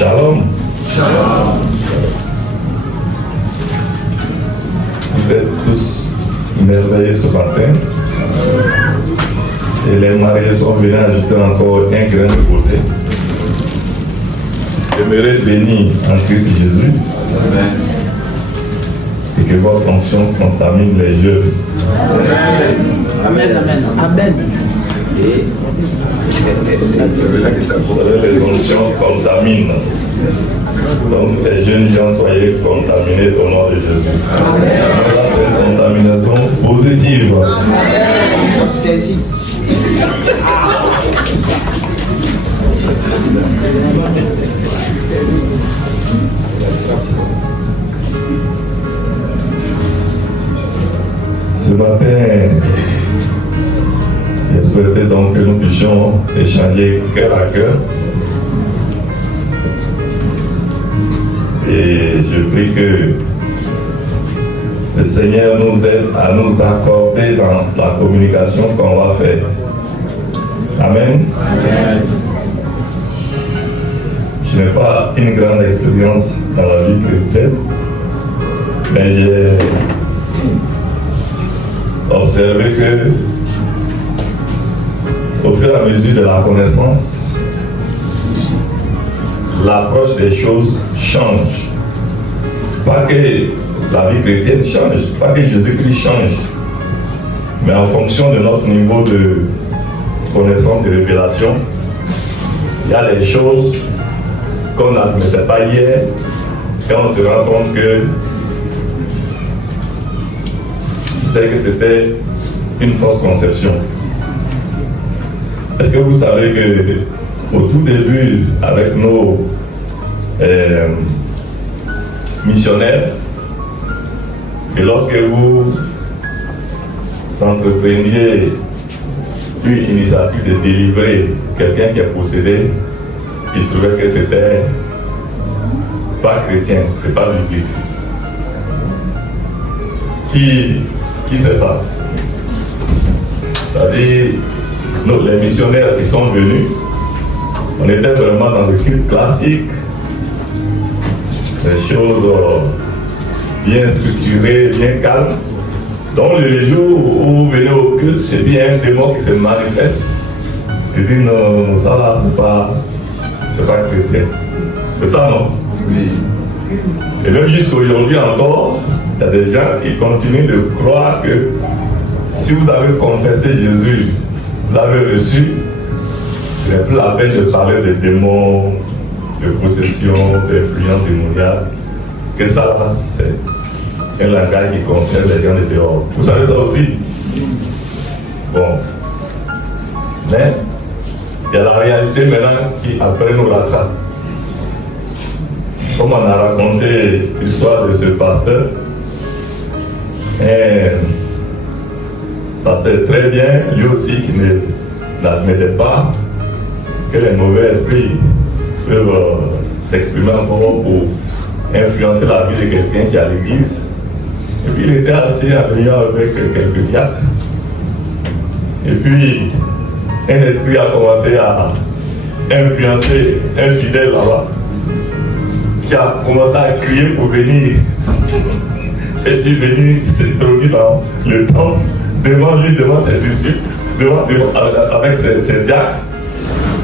Shalom. Shalom. Vous êtes tous merveilleux ce matin. Et les mariés sont venus ajouter encore un grain de beauté. Demeurez bénis en Christ Jésus. Amen. Et que votre onction contamine les jeunes. Amen. Amen. Amen. Vous savez, les onctions contaminent. Donc les jeunes gens, soyez contaminés au nom de Jésus. Là, c'est une contamination positive. Ce matin, je souhaitais donc que nous puissions échanger cœur à cœur. Et je prie que le Seigneur nous aide à nous accorder dans la communication qu'on va faire. Amen. Amen. Je n'ai pas une grande expérience dans la vie chrétienne, mais j'ai observé que au fur et à mesure de la connaissance, l'approche des choses change. Pas que la vie chrétienne change, pas que Jésus-Christ change, mais en fonction de notre niveau de connaissance de révélation, il y a des choses qu'on n'admettait pas hier et on se rend compte que peut-être que c'était une fausse conception. Est-ce que vous savez que au tout début, avec nos missionnaires, et lorsque vous entrepreniez une initiative de délivrer quelqu'un qui est possédé, ils trouvaient que c'était pas chrétien, c'est pas biblique. Qui c'est ça? C'est-à-dire, nous, les missionnaires qui sont venus, on était vraiment dans le culte classique, des choses bien structurées, bien calmes. Donc le jour où vous venez au culte, c'est bien un démon qui se manifeste. Et dit non, ça là, c'est pas chrétien. C'est ça non? Oui. Et même jusqu'aujourd'hui encore, il y a des gens qui continuent de croire que si vous avez confessé Jésus, vous l'avez reçu, ce n'est plus la peine de parler de démons, de possession, d'influence démoniaque, que ça, c'est un langage qui concerne les gens de dehors. Vous savez ça aussi? Bon. Mais, il y a la réalité maintenant qui, après, nous rattrape. Comme on a raconté l'histoire de ce pasteur, un pasteur très bien, lui aussi qui n'admettait pas que les mauvais esprits peuvent s'exprimer encore pour influencer la vie de quelqu'un qui est à l'église. Et puis il était assis en réunion avec quelques diacres. Et puis un esprit a commencé à influencer un fidèle là-bas, qui a commencé à crier pour venir. Et puis venir s'introduire dans le temple, devant lui, devant ses disciples, avec ses diacres.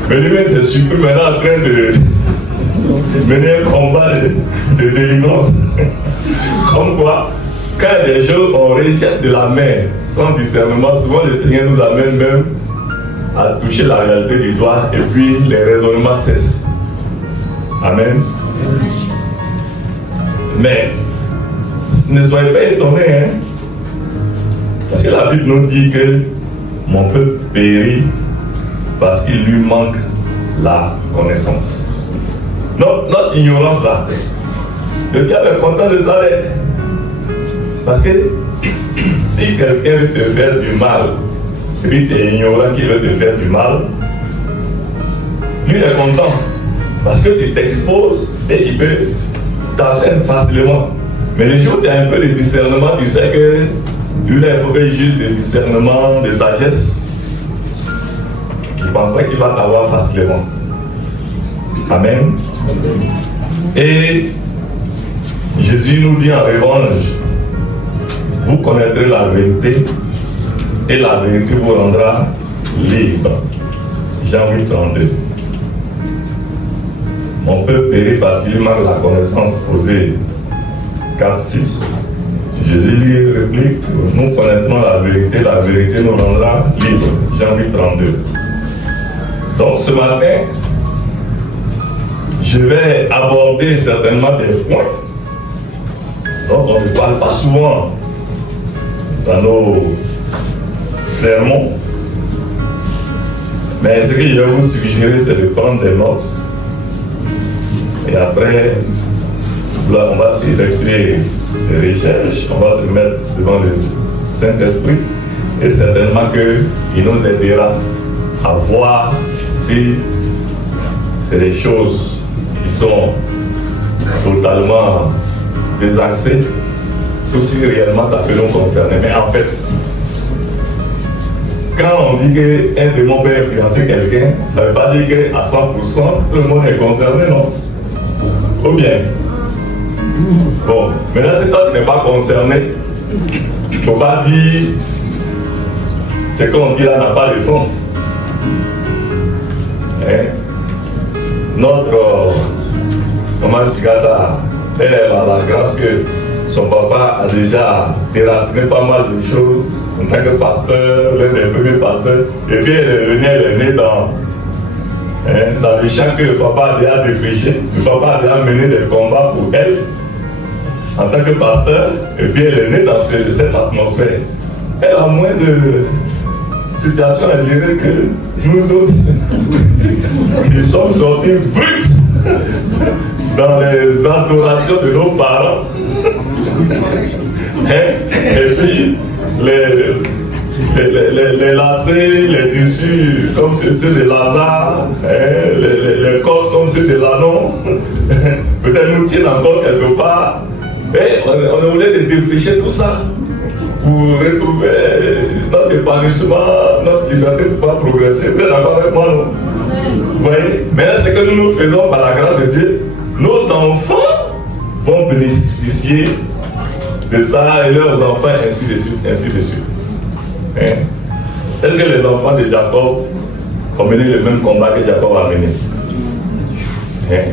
Mais lui-même s'est surpris maintenant en train de mener un combat de délivrance. Comme quoi, quand les gens on rejette de la main sans discernement, souvent le Seigneur nous amène même à toucher la réalité du doigt et puis les raisonnements cessent. Amen. Mais ne soyez pas étonnés, hein? Parce que la Bible nous dit que mon peuple périt parce qu'il lui manque la connaissance. Notre ignorance là, le diable est content de ça. Parce que si quelqu'un veut te faire du mal, et puis tu es ignorant qu'il veut te faire du mal, lui il est content. Parce que tu t'exposes et il peut t'atteindre facilement. Mais le jour où tu as un peu de discernement, tu sais que lui là, il faut qu'il juge de discernement, de sagesse. Je ne pense pas qu'il va t'avoir facilement. Amen. Et Jésus nous dit en revanche, vous connaîtrez la vérité et la vérité vous rendra libre. Jean 8, 32. Mon peuple périt parce qu'il manque la connaissance posée. 4, 6. Jésus lui réplique, nous connaîtrons la vérité nous rendra libre. Jean 8, 32. Donc ce matin, je vais aborder certainement des points dont on ne parle pas souvent dans nos sermons. Mais ce que je vais vous suggérer, c'est de prendre des notes. Et après, là, on va effectuer des recherches, on va se mettre devant le Saint-Esprit. Et certainement qu'il nous aidera à voir si c'est des choses qui sont totalement désaxées, ou si réellement ça peut nous concerner. Mais en fait, quand on dit qu'un démon peut influencer quelqu'un, ça ne veut pas dire qu'à 100% tout le monde est concerné, non? Ou bien? Bon, maintenant si toi tu n'es pas concerné, il ne faut pas dire ce qu'on dit là n'a pas de sens. Hein? Notre maman Sugata, elle a la grâce que son papa a déjà déraciné pas mal de choses en tant que pasteur, l'un des premiers pasteurs. Et puis elle est née dans le champ que le papa a déjà défriché. Le papa a déjà mené des combats pour elle en tant que pasteur. Et puis elle est née dans cette atmosphère. Elle a moins de situations à gérer que nous autres. Nous sommes sortis bruts dans les adorations de nos parents. Et puis les lacets, les tissus comme ceux de Lazare, les corps comme ceux de l'Anon, peut-être nous tiennent encore quelque part. Et on voulait défricher tout ça pour retrouver notre épanouissement, notre liberté pour pouvoir progresser. Vous êtes d'accord avec moi, non? Vous voyez? Mais ce que nous faisons par la grâce de Dieu, nos enfants vont bénéficier de ça et leurs enfants, ainsi de suite, ainsi de suite. Hein? Est-ce que les enfants de Jacob ont mené le même combat que Jacob a mené? Hein?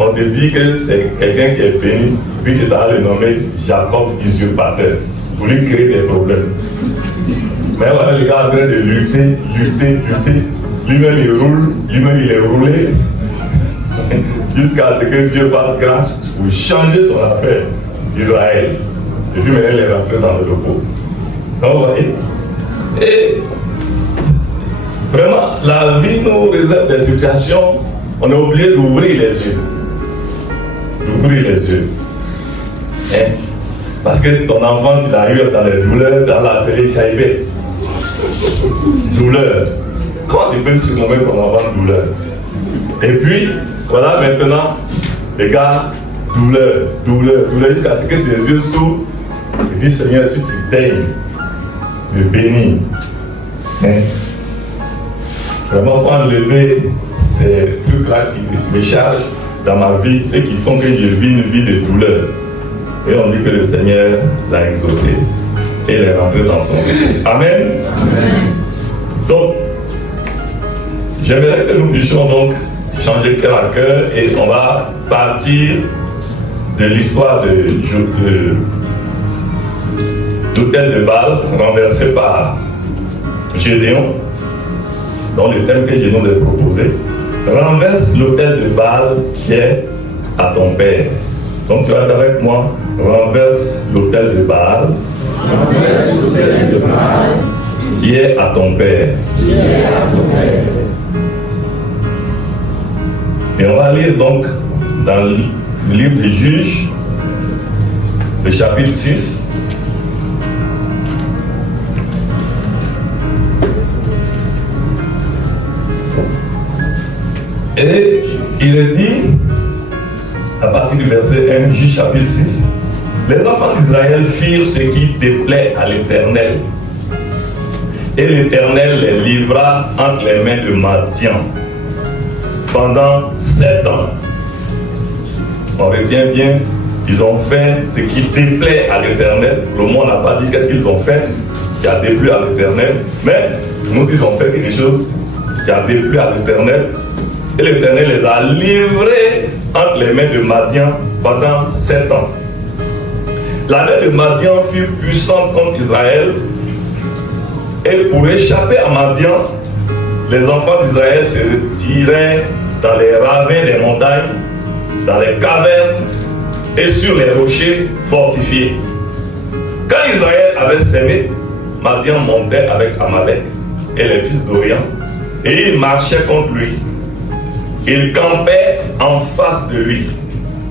On te dit que c'est quelqu'un qui est béni, puis que tu as le nommé Jacob usurpateur, pour lui créer des problèmes. Mais voilà, le gars en train de lutter. Lui-même il roule, lui-même il est roulé, jusqu'à ce que Dieu fasse grâce pour changer son affaire, Israël. Et puis maintenant, il est rentré dans le repos. Donc, vous voyez? Et vraiment, la vie nous réserve des situations, on est obligé d'ouvrir les yeux. D'ouvrir les yeux. Hein? Parce que ton enfant, tu l'as eu dans les douleurs, dans la télé Chaïbé. Douleur. Comment tu peux surnommer ton enfant douleur? Et puis, voilà maintenant, les gars, douleur, jusqu'à ce que ses yeux s'ouvrent. Il dit, Seigneur, si tu daignes me bénir, hein? Vraiment, il faut enlever ces trucs-là qui me chargent dans ma vie et qui font que je vis une vie de douleur. Et on dit que le Seigneur l'a exaucé et il est rentré dans son vie. Amen. Amen. Donc, j'aimerais que nous puissions donc changer cœur à cœur et on va partir de l'histoire d'Autel de Baal renversé par Gédéon, dans le thème que je nous ai proposé. Renverse l'autel de Baal qui est à ton père. Donc tu vas être avec moi. Renverse l'autel de Baal. Renverse l'autel de Baal qui est à ton père. Qui est à ton père. Et on va lire donc dans le livre des Juges, le chapitre 6. Et il est dit, à partir du verset 1, Juge chapitre 6, les enfants d'Israël firent ce qui déplaît à l'Éternel. Et l'Éternel les livra entre les mains de Madian. pendant 7 ans. On retient bien, ils ont fait ce qui déplaît à l'Éternel. Le monde n'a pas dit qu'est-ce qu'ils ont fait qui a déplu à l'Éternel, mais nous ils ont fait quelque chose qui a déplu à l'Éternel. Et l'Éternel les a livrés entre les mains de Madian pendant 7 ans. La main de Madian fut puissante contre Israël. Et pour échapper à Madian, les enfants d'Israël se retiraient dans les ravins des montagnes, dans les cavernes et sur les rochers fortifiés. Quand Israël avait sémé, Madian montait avec Amalek et les fils d'Orient et il marchait contre lui. Il campait en face de lui,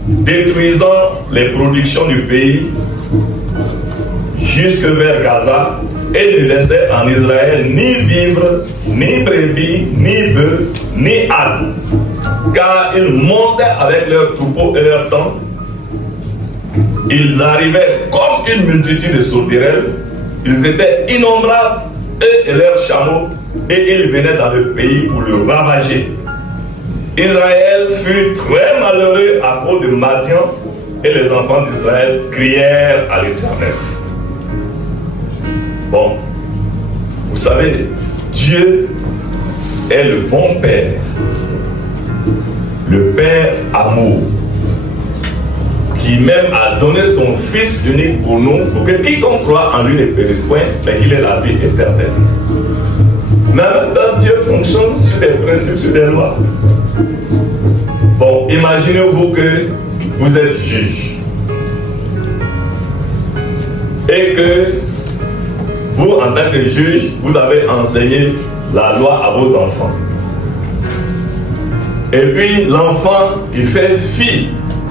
détruisant les productions du pays jusque vers Gaza, et ne laissait en Israël ni vivre, ni brebis, ni bœufs, ni ânes, car ils montaient avec leurs troupeaux et leurs tentes. Ils arrivaient comme une multitude de sauterelles, ils étaient innombrables, eux et leurs chameaux, et ils venaient dans le pays pour le ravager. Israël fut très malheureux à cause de Madian, et les enfants d'Israël crièrent à l'Éternel. Bon, vous savez, Dieu est le bon Père, le Père amour, qui même a donné son Fils unique pour nous, pour que quiconque croit en lui ne périsse point, mais qu'il ait la vie éternelle. Mais en même temps, Dieu fonctionne sur des principes, sur des lois. Bon, imaginez-vous que vous êtes juge et que vous, en tant que juge, vous avez enseigné la loi à vos enfants. Et puis l'enfant, il fait fi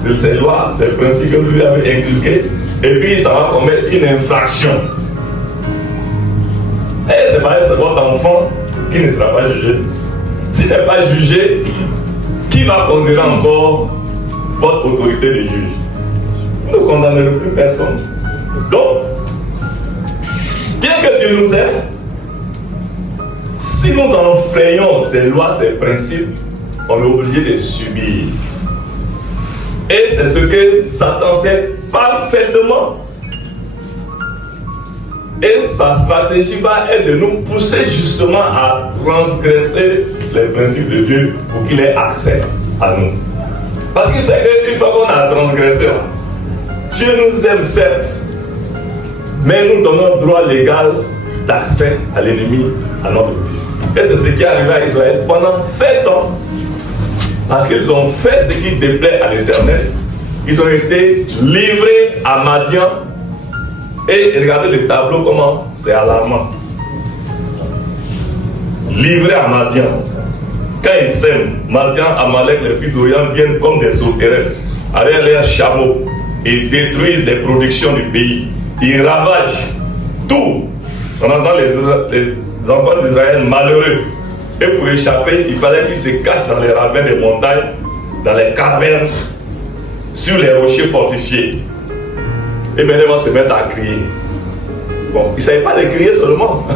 de ces lois, ces principes que vous lui avez inculqués, et puis ça va commettre une infraction. Et c'est pareil, c'est votre enfant qui ne sera pas jugé. S'il n'est pas jugé, qui va considérer encore votre autorité de juge? Vous ne condamnerez plus personne. Donc, bien que Dieu nous aime, si nous enfreignons ces lois, ces principes, on est obligé de subir. Et c'est ce que Satan sait parfaitement. Et sa stratégie va être de nous pousser justement à transgresser les principes de Dieu pour qu'il ait accès à nous. Parce qu'il sait qu'une fois qu'on a transgressé, Dieu nous aime certes, mais nous donnons droit légal d'accès à l'ennemi, à notre vie. Et c'est ce qui est arrivé à Israël pendant 7 ans. Parce qu'ils ont fait ce qui déplaît à l'Éternel. Ils ont été livrés à Madian. Et regardez le tableau, comment c'est alarmant. Livrés à Madian. Quand ils sèment, Madian, Amalek, les fils d'Orient viennent comme des sauterelles, avec leurs chameaux, et détruisent les productions du pays. Ils ravagent tout. On entend les enfants d'Israël malheureux. Et pour échapper, il fallait qu'ils se cachent dans les ravins des montagnes, dans les cavernes, sur les rochers fortifiés. Et maintenant, ils vont se mettre à crier. Bon, ils ne savaient pas de crier seulement.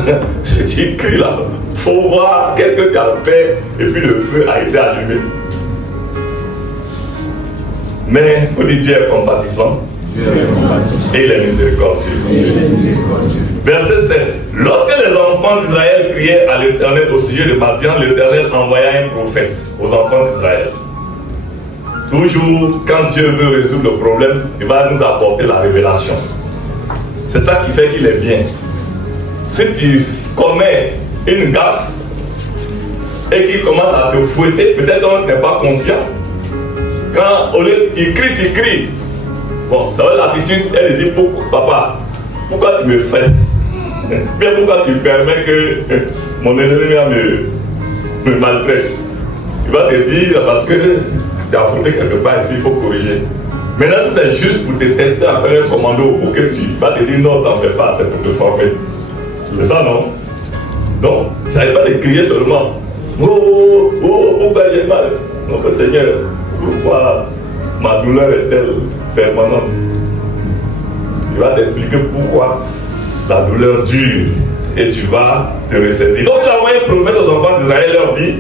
Tu cries là. Il faut voir qu'est-ce que tu as fait. Et puis le feu a été allumé. Mais, vous dites, Dieu est compatissant. Et il est miséricordieux. Verset 7. Lorsque les enfants d'Israël criaient à l'Éternel au sujet de Madian, l'Éternel envoya un prophète aux enfants d'Israël. Toujours, quand Dieu veut résoudre le problème, il va nous apporter la révélation. C'est ça qui fait qu'il est bien. Si tu commets une gaffe et qu'il commence à te fouetter, peut-être qu'on n'est pas conscient. Quand au lieu tu cries. Bon, ça va l'attitude, elle dit, papa, pourquoi tu me fesses? Bien pourquoi tu permets que mon ennemi me maltraite? Il va te dire, parce que tu as foutu quelque part ici, il faut corriger. Maintenant, si c'est juste pour te tester à faire un commando, pour que tu vas te dire, non, t'en fais pas, c'est pour te former. C'est ça, non? Donc, ça n'est pas de crier seulement. Oh, pourquoi j'ai mal? Donc, Seigneur, pourquoi ma douleur est-elle permanente? Il va t'expliquer pourquoi la douleur dure et tu vas te ressaisir. Donc il a envoyé un prophète aux enfants d'Israël et leur dit: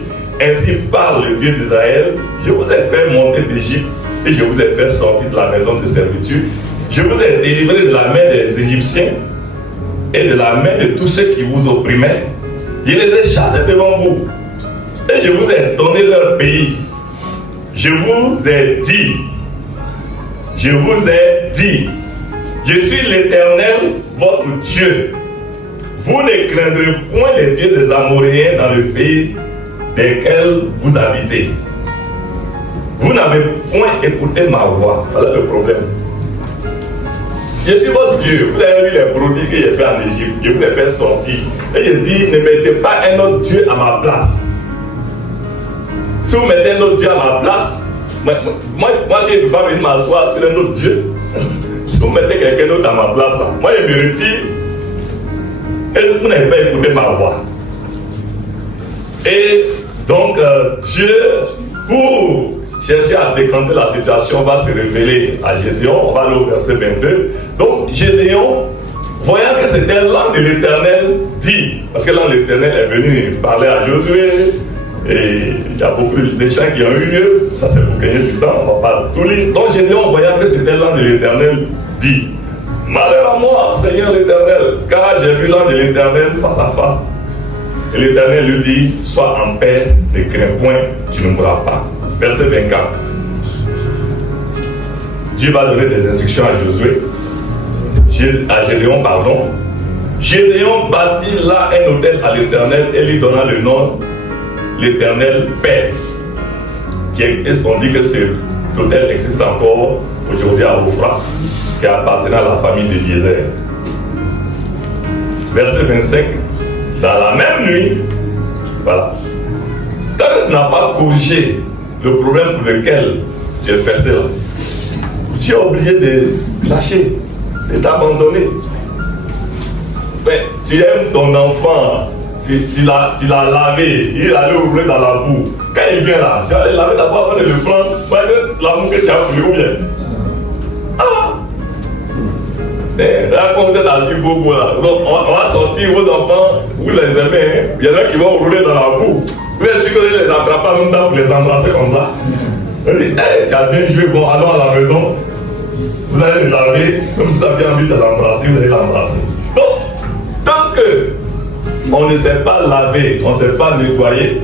ainsi parle le Dieu d'Israël, je vous ai fait monter d'Égypte et je vous ai fait sortir de la maison de servitude. Je vous ai délivré de la main des Égyptiens et de la main de tous ceux qui vous opprimaient. Je les ai chassés devant vous et je vous ai donné leur pays. Je vous ai dit, je suis l'Éternel, votre Dieu. Vous ne craindrez point les dieux des Amoréens dans le pays desquels vous habitez. Vous n'avez point écouté ma voix. Voilà le problème. Je suis votre Dieu. Vous avez vu les prodiges que j'ai fait en Égypte. Je vous ai fait sortir. Et je dis, ne mettez pas un autre Dieu à ma place. Si vous mettez un autre Dieu à ma place, moi je ne peux pas venir m'asseoir sur un autre Dieu. Si vous mettez quelqu'un d'autre à ma place, moi je me retire. Et vous n'avez pas écouté ma voix. Et donc, Dieu, pour chercher à décanter la situation, va se révéler à Gédéon. On va aller au verset 22. Donc, Gédéon, voyant que c'était l'ange de l'Éternel, dit, parce que l'ange de l'Éternel est venu parler à Josué, et il y a beaucoup de chants qui ont eu lieu, ça c'est pour gagner du temps, on va pas tout lire. Donc, Gédéon, voyant que c'était l'ange de l'Éternel, dit, malheur à moi, Seigneur l'Éternel, car j'ai vu l'ange de l'Éternel face à face. Et l'Éternel lui dit, sois en paix, ne crains point, tu ne mourras pas. Verset 24. Dieu va donner des instructions à Josué, à Gédéon, pardon. Gédéon bâtit là un autel à l'Éternel et lui donna le nom l'Éternel Père. Et on dit que cet autel existe encore aujourd'hui à Ophra, qui appartenait à la famille de Eliezer. Verset 25. Dans la même nuit, voilà. Quand tu n'as pas corrigé le problème pour lequel tu es fait cela, tu es obligé de lâcher, de t'abandonner. Mais tu aimes ton enfant, tu l'as lavé, il allait ouvrir dans la boue. Quand il vient là, tu vas aller laver d'abord avant de le prendre, l'amour que tu as voulu ou bien. Ah! Là, comme vous êtes assis beaucoup là, donc on va sortir vos enfants, vous les aimez, hein? Il y en a qui vont rouler dans la boue. Vous êtes sûr que vous les attrapez en même temps pour les embrasser comme ça. Vous dites, hey, tu as bien joué, bon, allons à la maison. Vous allez les laver, comme si vous avez envie de l'embrasser, vous allez l'embrasser. Donc, tant que on ne sait pas laver, on ne sait pas nettoyer,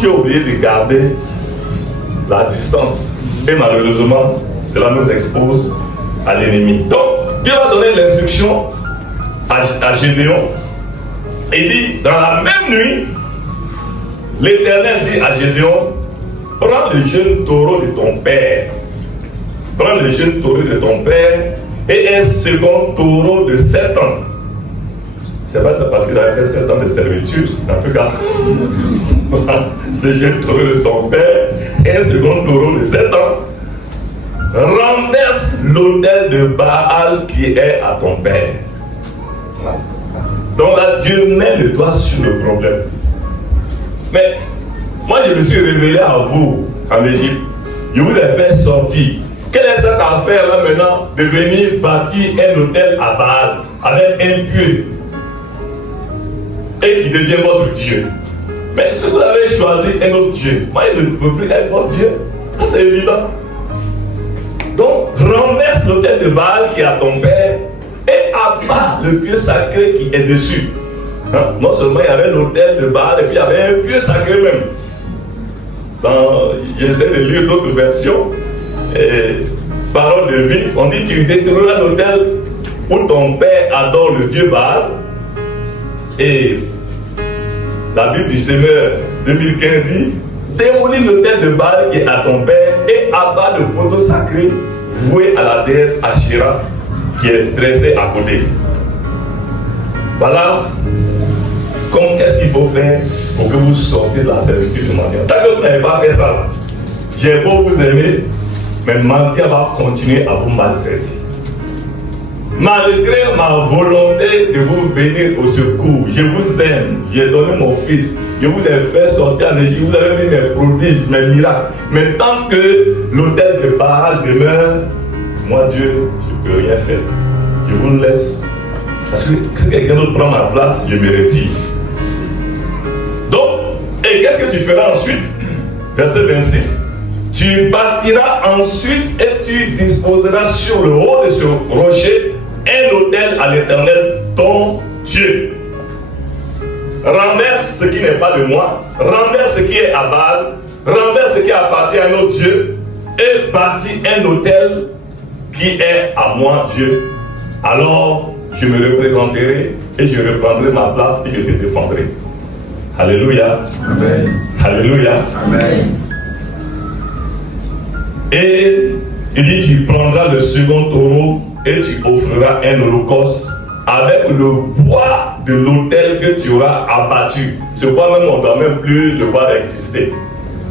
tu es obligé de garder la distance. Et malheureusement, cela nous expose à l'ennemi. Donc, Dieu va donner l'instruction à Gédéon. Il dit, dans la même nuit, l'Éternel dit à Gédéon, prends le jeune taureau de ton père. Prends le jeune taureau de ton père et un second taureau de 7 ans. C'est pas ça parce qu'il avait fait 7 ans de servitude, en tout cas. Le jeune taureau de ton père et un second taureau de 7 ans. Renverse l'autel de Baal qui est à ton père. Donc là, Dieu met le doigt sur le problème. Mais moi, je me suis révélé à vous en Égypte. Je vous ai fait sortir. Quelle est cette affaire là maintenant de venir bâtir un autel à Baal avec un pieu et qui devient votre Dieu? Mais si vous avez choisi un autre Dieu, moi, il ne peut plus être votre Dieu. C'est évident. Donc, renverse l'autel de Baal qui est à ton père et abat le pieu sacré qui est dessus. Hein? Non seulement il y avait l'autel de Baal, et puis il y avait un pieu sacré même. J'essaie de lire d'autres versions. Parole de vie, on dit tu détruiras l'autel où ton père adore le Dieu Baal. Et la Bible du Semeur 2015 dit démolis l'autel de Baal qui est à ton père et abat le poteau sacré voué à la déesse Ashira qui est dressé à côté. Voilà qu'est-ce qu'il faut faire pour que vous sortiez de la servitude de mendiant. Tant que vous n'avez pas fait ça, j'ai beau vous aimer, mais mendiant va continuer à vous maltraiter. Malgré ma volonté de vous venir au secours, je vous aime, j'ai donné mon fils, je vous ai fait sortir en Égypte, vous avez vu mes prodiges, mes miracles. Mais tant que l'autel de Baal demeure, moi Dieu, je ne peux rien faire. Je vous laisse. Parce que si quelqu'un d'autre prend ma place, je me retire. Donc, tu feras ensuite, verset 26, tu bâtiras ensuite et tu disposeras sur le haut de ce rocher un autel à l'Éternel, ton Dieu. Renverse ce qui n'est pas de moi, renverse ce qui est à Baal, renverse ce qui appartient à notre Dieu, et bâtis un autel qui est à moi, Dieu. Alors je me représenterai et je reprendrai ma place et je te défendrai. Alléluia. Amen. Alléluia. Amen. Et il dit, tu prendras le second taureau et tu offriras un holocauste avec le bois de l'autel que tu auras abattu. Ce bois même, on ne doit même plus le voir exister.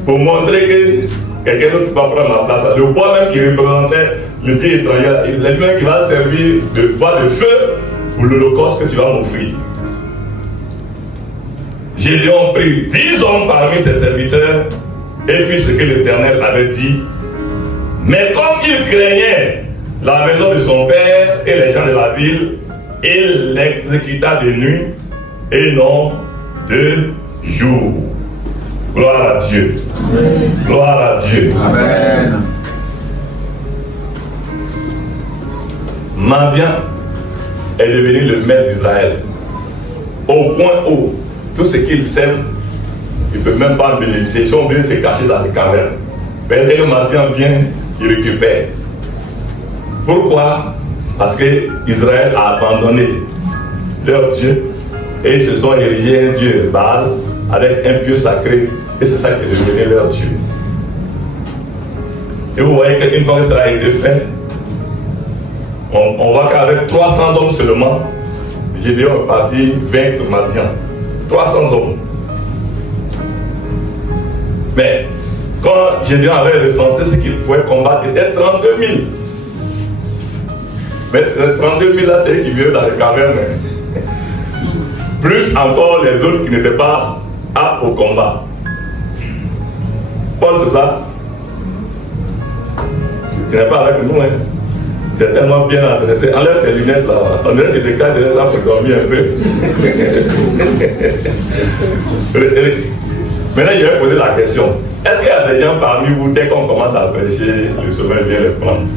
Pour montrer que quelqu'un d'autre va prendre ma place. Le bois même qui représentait le Dieu étranger, il est lui qui va servir de bois de feu pour l'holocauste que tu vas m'offrir. Gédéon prit 10 hommes parmi ses serviteurs et fit ce que l'Éternel avait dit. Mais comme il craignait la maison de son père et les gens de la ville, il l'exécuta de nuit et non de jour. Gloire à Dieu. Amen. Gloire à Dieu. Amen. Madian est devenu le maître d'Israël. Au point où tout ce qu'il sème, il ne peut même pas en bénéficier. Son bien se cacher dans les cavernes. Mais dès que Madian vient, il récupère. Pourquoi? Parce que Israël a abandonné leur Dieu et ils se sont érigés un Dieu Baal avec un pieu sacré, et c'est ça qui est devenu leur Dieu. Et vous voyez qu'une fois que cela a été fait, on voit qu'avec 300 hommes seulement, Gédéon est parti vaincre Madian. 300 hommes. Mais quand Gédéon avait recensé ce qu'il pouvait combattre, il était 32 000. Mais 32 000 là, c'est eux qui vivaient dans les cavernes. Plus encore les autres qui n'étaient pas aptes au combat. Paul, c'est ça? Tu n'es pas avec nous, hein? Tu es tellement bien adressé. Enlève tes lunettes là. On dirait que tu décales ça pour dormir un peu. Maintenant, je vais poser la question. Est-ce qu'il y a des gens parmi vous, dès qu'on commence à prêcher, le sommeil vient les prendre?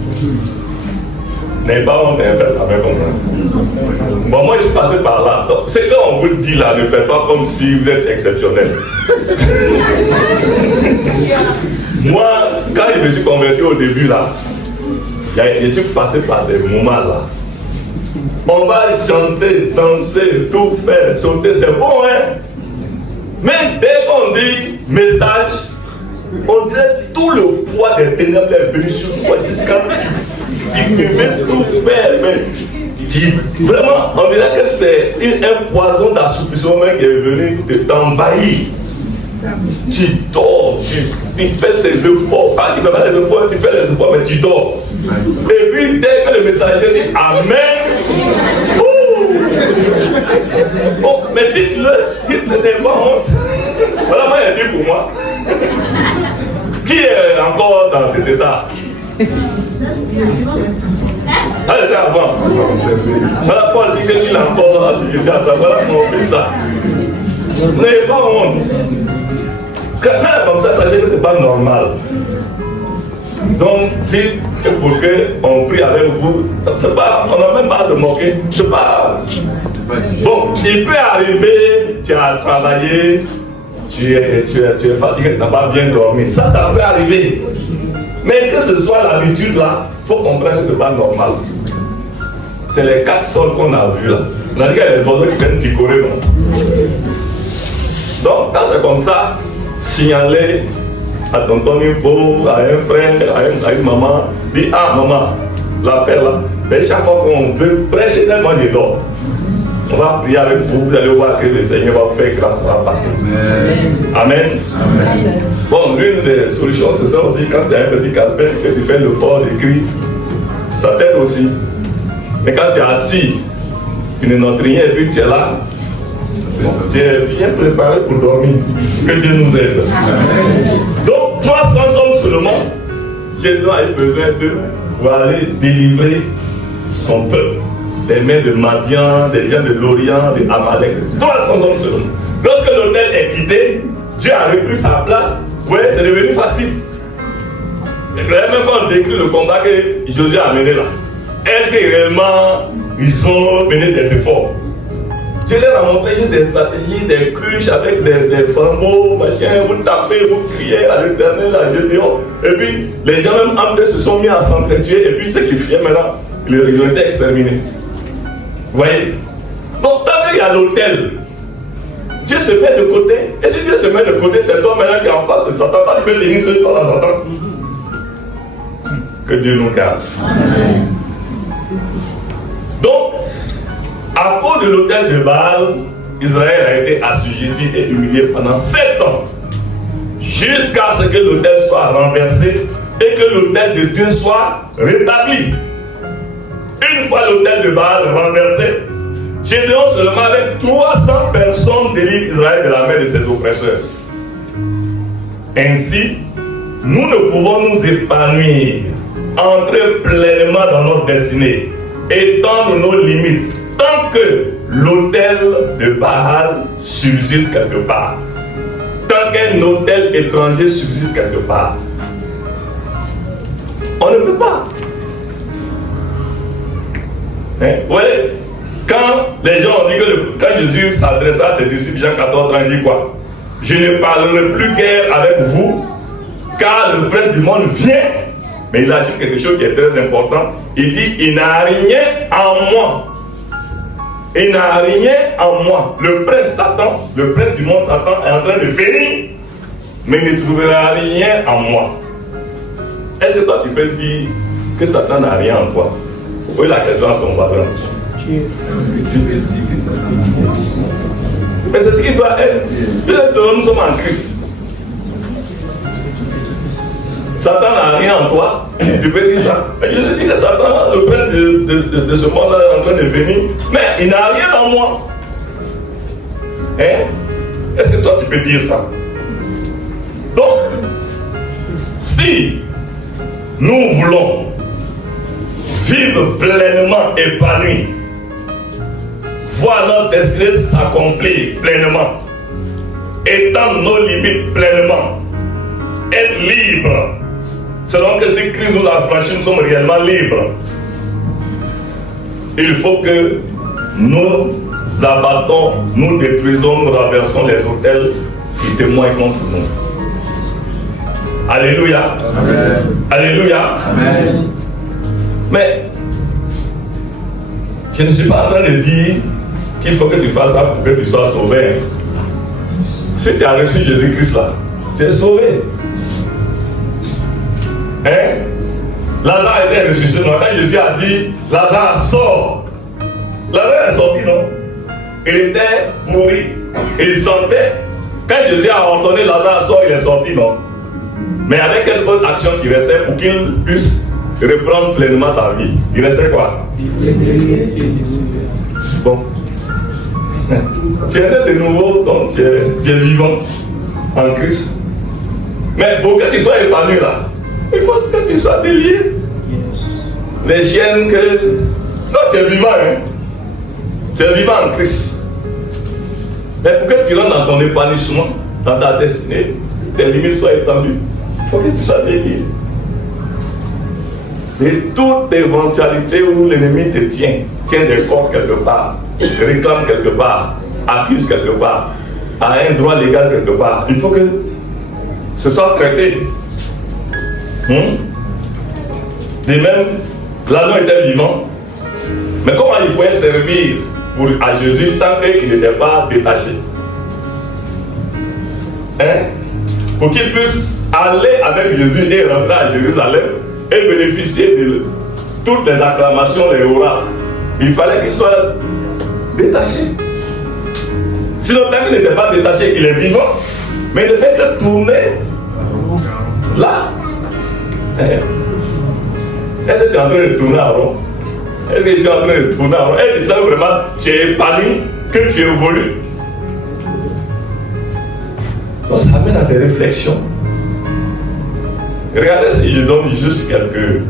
N'ayez pas honte de faire la main comme ça. Bon, moi je suis passé par là. Donc, c'est quand on vous le dit là, ne faites pas comme si vous êtes exceptionnel. Moi, quand je me suis converti au début là, je suis passé par ces moments là. On va chanter, danser, tout faire, sauter, c'est bon, hein? Mais dès qu'on dit message, on dirait tout le poids des ténèbres est venu sur toi jusqu'à tu veux tout faire, mais vraiment, on dirait que c'est un poison d'assoupissement qui est venu t'envahir. Tu dors, tu fais tes efforts. Pas tu fais pas les efforts, tu fais les efforts, mais tu dors. Et puis, dès que le messager dit Amen, oh, mais dites-le, n'ayez pas honte. Voilà, moi, il a dit pour moi. Qui est encore dans cet état? Elle était avant. Voilà, Paul dit qu'il est encore là. Je dis à ça, voilà mon fils là. N'ayez pas honte. Quand elle est comme ça, sachez que ce n'est pas normal. Donc, dites que pour qu'on prie avec vous, c'est pas, on n'a même pas à se moquer. Je sais pas. Bon, il peut arriver, tu as travaillé, tu es fatigué, tu n'as pas bien dormi. Ça peut arriver. Mais que ce soit l'habitude là, il faut comprendre que ce n'est pas normal. C'est les 4 sols qu'on a vus là. On a dit qu'il y a les oiseaux qui viennent picorer, non? Donc, quand c'est comme ça, signaler à tonton Info, à un frère, à une maman, dit ah maman, l'affaire là, mais chaque fois qu'on veut prêcher tellement je dors. On va prier avec vous, vous allez voir que le Seigneur va vous faire grâce, ça va passer. Amen. Amen. Bon, l'une des solutions, c'est ça aussi, quand tu as un petit calepin, que tu fais l'effort d'écrire, ça t'aide aussi. Mais quand tu es assis, tu ne notes rien et puis tu es là, tu es bien préparé pour dormir. Que Dieu nous aide. Donc, 300 hommes seulement, Gédéon a eu besoin d'eux pour aller délivrer son peuple des mains de Madian, des gens de l'Orient, de Amalek. 300 hommes seulement. Lorsque l'autel est quitté, Dieu a repris sa place. Vous voyez, c'est devenu facile. Et même quand on décrit le combat que Josué a mené là, est-ce que réellement ils ont mené des efforts? Dieu leur a montré juste des stratégies, des cruches avec des flambeaux, machin, vous tapez, vous criez à l'Éternel, à Gédéon. Et puis les gens même en se sont mis à s'entretuer. Et puis ceux qui fuyaient maintenant, ils ont été exterminés. Vous voyez? Donc tant qu'il y a l'autel, Dieu se met de côté. Et si Dieu se met de côté, c'est toi maintenant qui est en face de Satan. Tu peux tenir sur toi dans Satan. Que Dieu nous garde. Amen. Donc, à cause de l'autel de Baal, Israël a été assujetti et humilié pendant 7 ans. Jusqu'à ce que l'autel soit renversé et que l'autel de Dieu soit rétabli. Une fois l'autel de Baal renversé, Gédéon seulement avec 300 personnes délivre Israël de la main de ses oppresseurs. Ainsi, nous ne pouvons nous épanouir, entrer pleinement dans notre destinée, étendre nos limites, tant que l'autel de Baal subsiste quelque part. Tant qu'un autel étranger subsiste quelque part. On ne peut pas. Hein? Vous voyez, quand les gens ont dit que quand Jésus s'adressa à ses disciples, Jean 14, il dit quoi? Je ne parlerai plus guère avec vous, car le prince du monde vient. Mais il ajoute quelque chose qui est très important. Il dit, il n'a rien en moi. Il n'a rien en moi. Le prince Satan, le prince du monde Satan est en train de venir, mais il ne trouvera rien en moi. Est-ce que toi tu peux dire que Satan n'a rien en toi? Oui, la question à ton patron. Est-ce que tu peux dire que Satan n'a rien en toi? Mais c'est ce qu'il doit être. Nous sommes en Christ. Satan n'a rien en toi, tu peux dire ça. Je dis que Satan, le prince de ce monde-là, est en train de venir, mais il n'a rien en moi. Hein? Est-ce que toi tu peux dire ça? Donc, si nous voulons vivre pleinement épanouis, voir notre destinée s'accomplir pleinement, étendre nos limites pleinement, être libre, selon que si Christ nous a franchis, nous sommes réellement libres. Il faut que nous abattons, nous détruisons, nous renversons les autels qui témoignent contre nous. Alléluia. Amen. Alléluia. Amen. Mais je ne suis pas en train de dire qu'il faut que tu fasses ça pour que tu sois sauvé. Si tu as reçu Jésus-Christ là, tu es sauvé. Hein? Lazare était ressuscité. Quand Jésus a dit Lazare sort, Lazare est sorti, non? Il était pourri. Il sentait. Quand Jésus a ordonné Lazare sort, il est sorti, non? Mais avec quelle autre action qui restait pour qu'il puisse reprendre pleinement sa vie? Il restait quoi? Bon. Tu es né de nouveau, donc tu es vivant en Christ. Mais pour que tu sois épanoui là, il faut que tu sois délié. Les chiennes que... Non, tu es vivant, hein. Tu es vivant en Christ. Mais pour que tu rentres dans ton épanouissement, dans ta destinée, tes limites soient étendues, il faut que tu sois délié. Et toute éventualité où l'ennemi te tient des corps quelque part, réclame quelque part, accuse quelque part, a un droit légal quelque part, il faut que ce soit traité. De même, l'agneau était vivant, mais comment il pouvait servir à Jésus tant qu'il n'était pas détaché? Hein? Pour qu'il puisse aller avec Jésus et rentrer à Jérusalem et bénéficier de toutes les acclamations, les oracles, il fallait qu'il soit détaché. Sinon, tant qu'il n'était pas détaché, il est vivant, mais il ne fait que tourner là. Est-ce que tu es en train de tourner à rond? Est-ce que tu es en train de tourner à rond? Est-ce que tu sais vraiment tu es épanoui, que tu évolues? Donc ça amène à des réflexions. Regardez si je donne juste quelques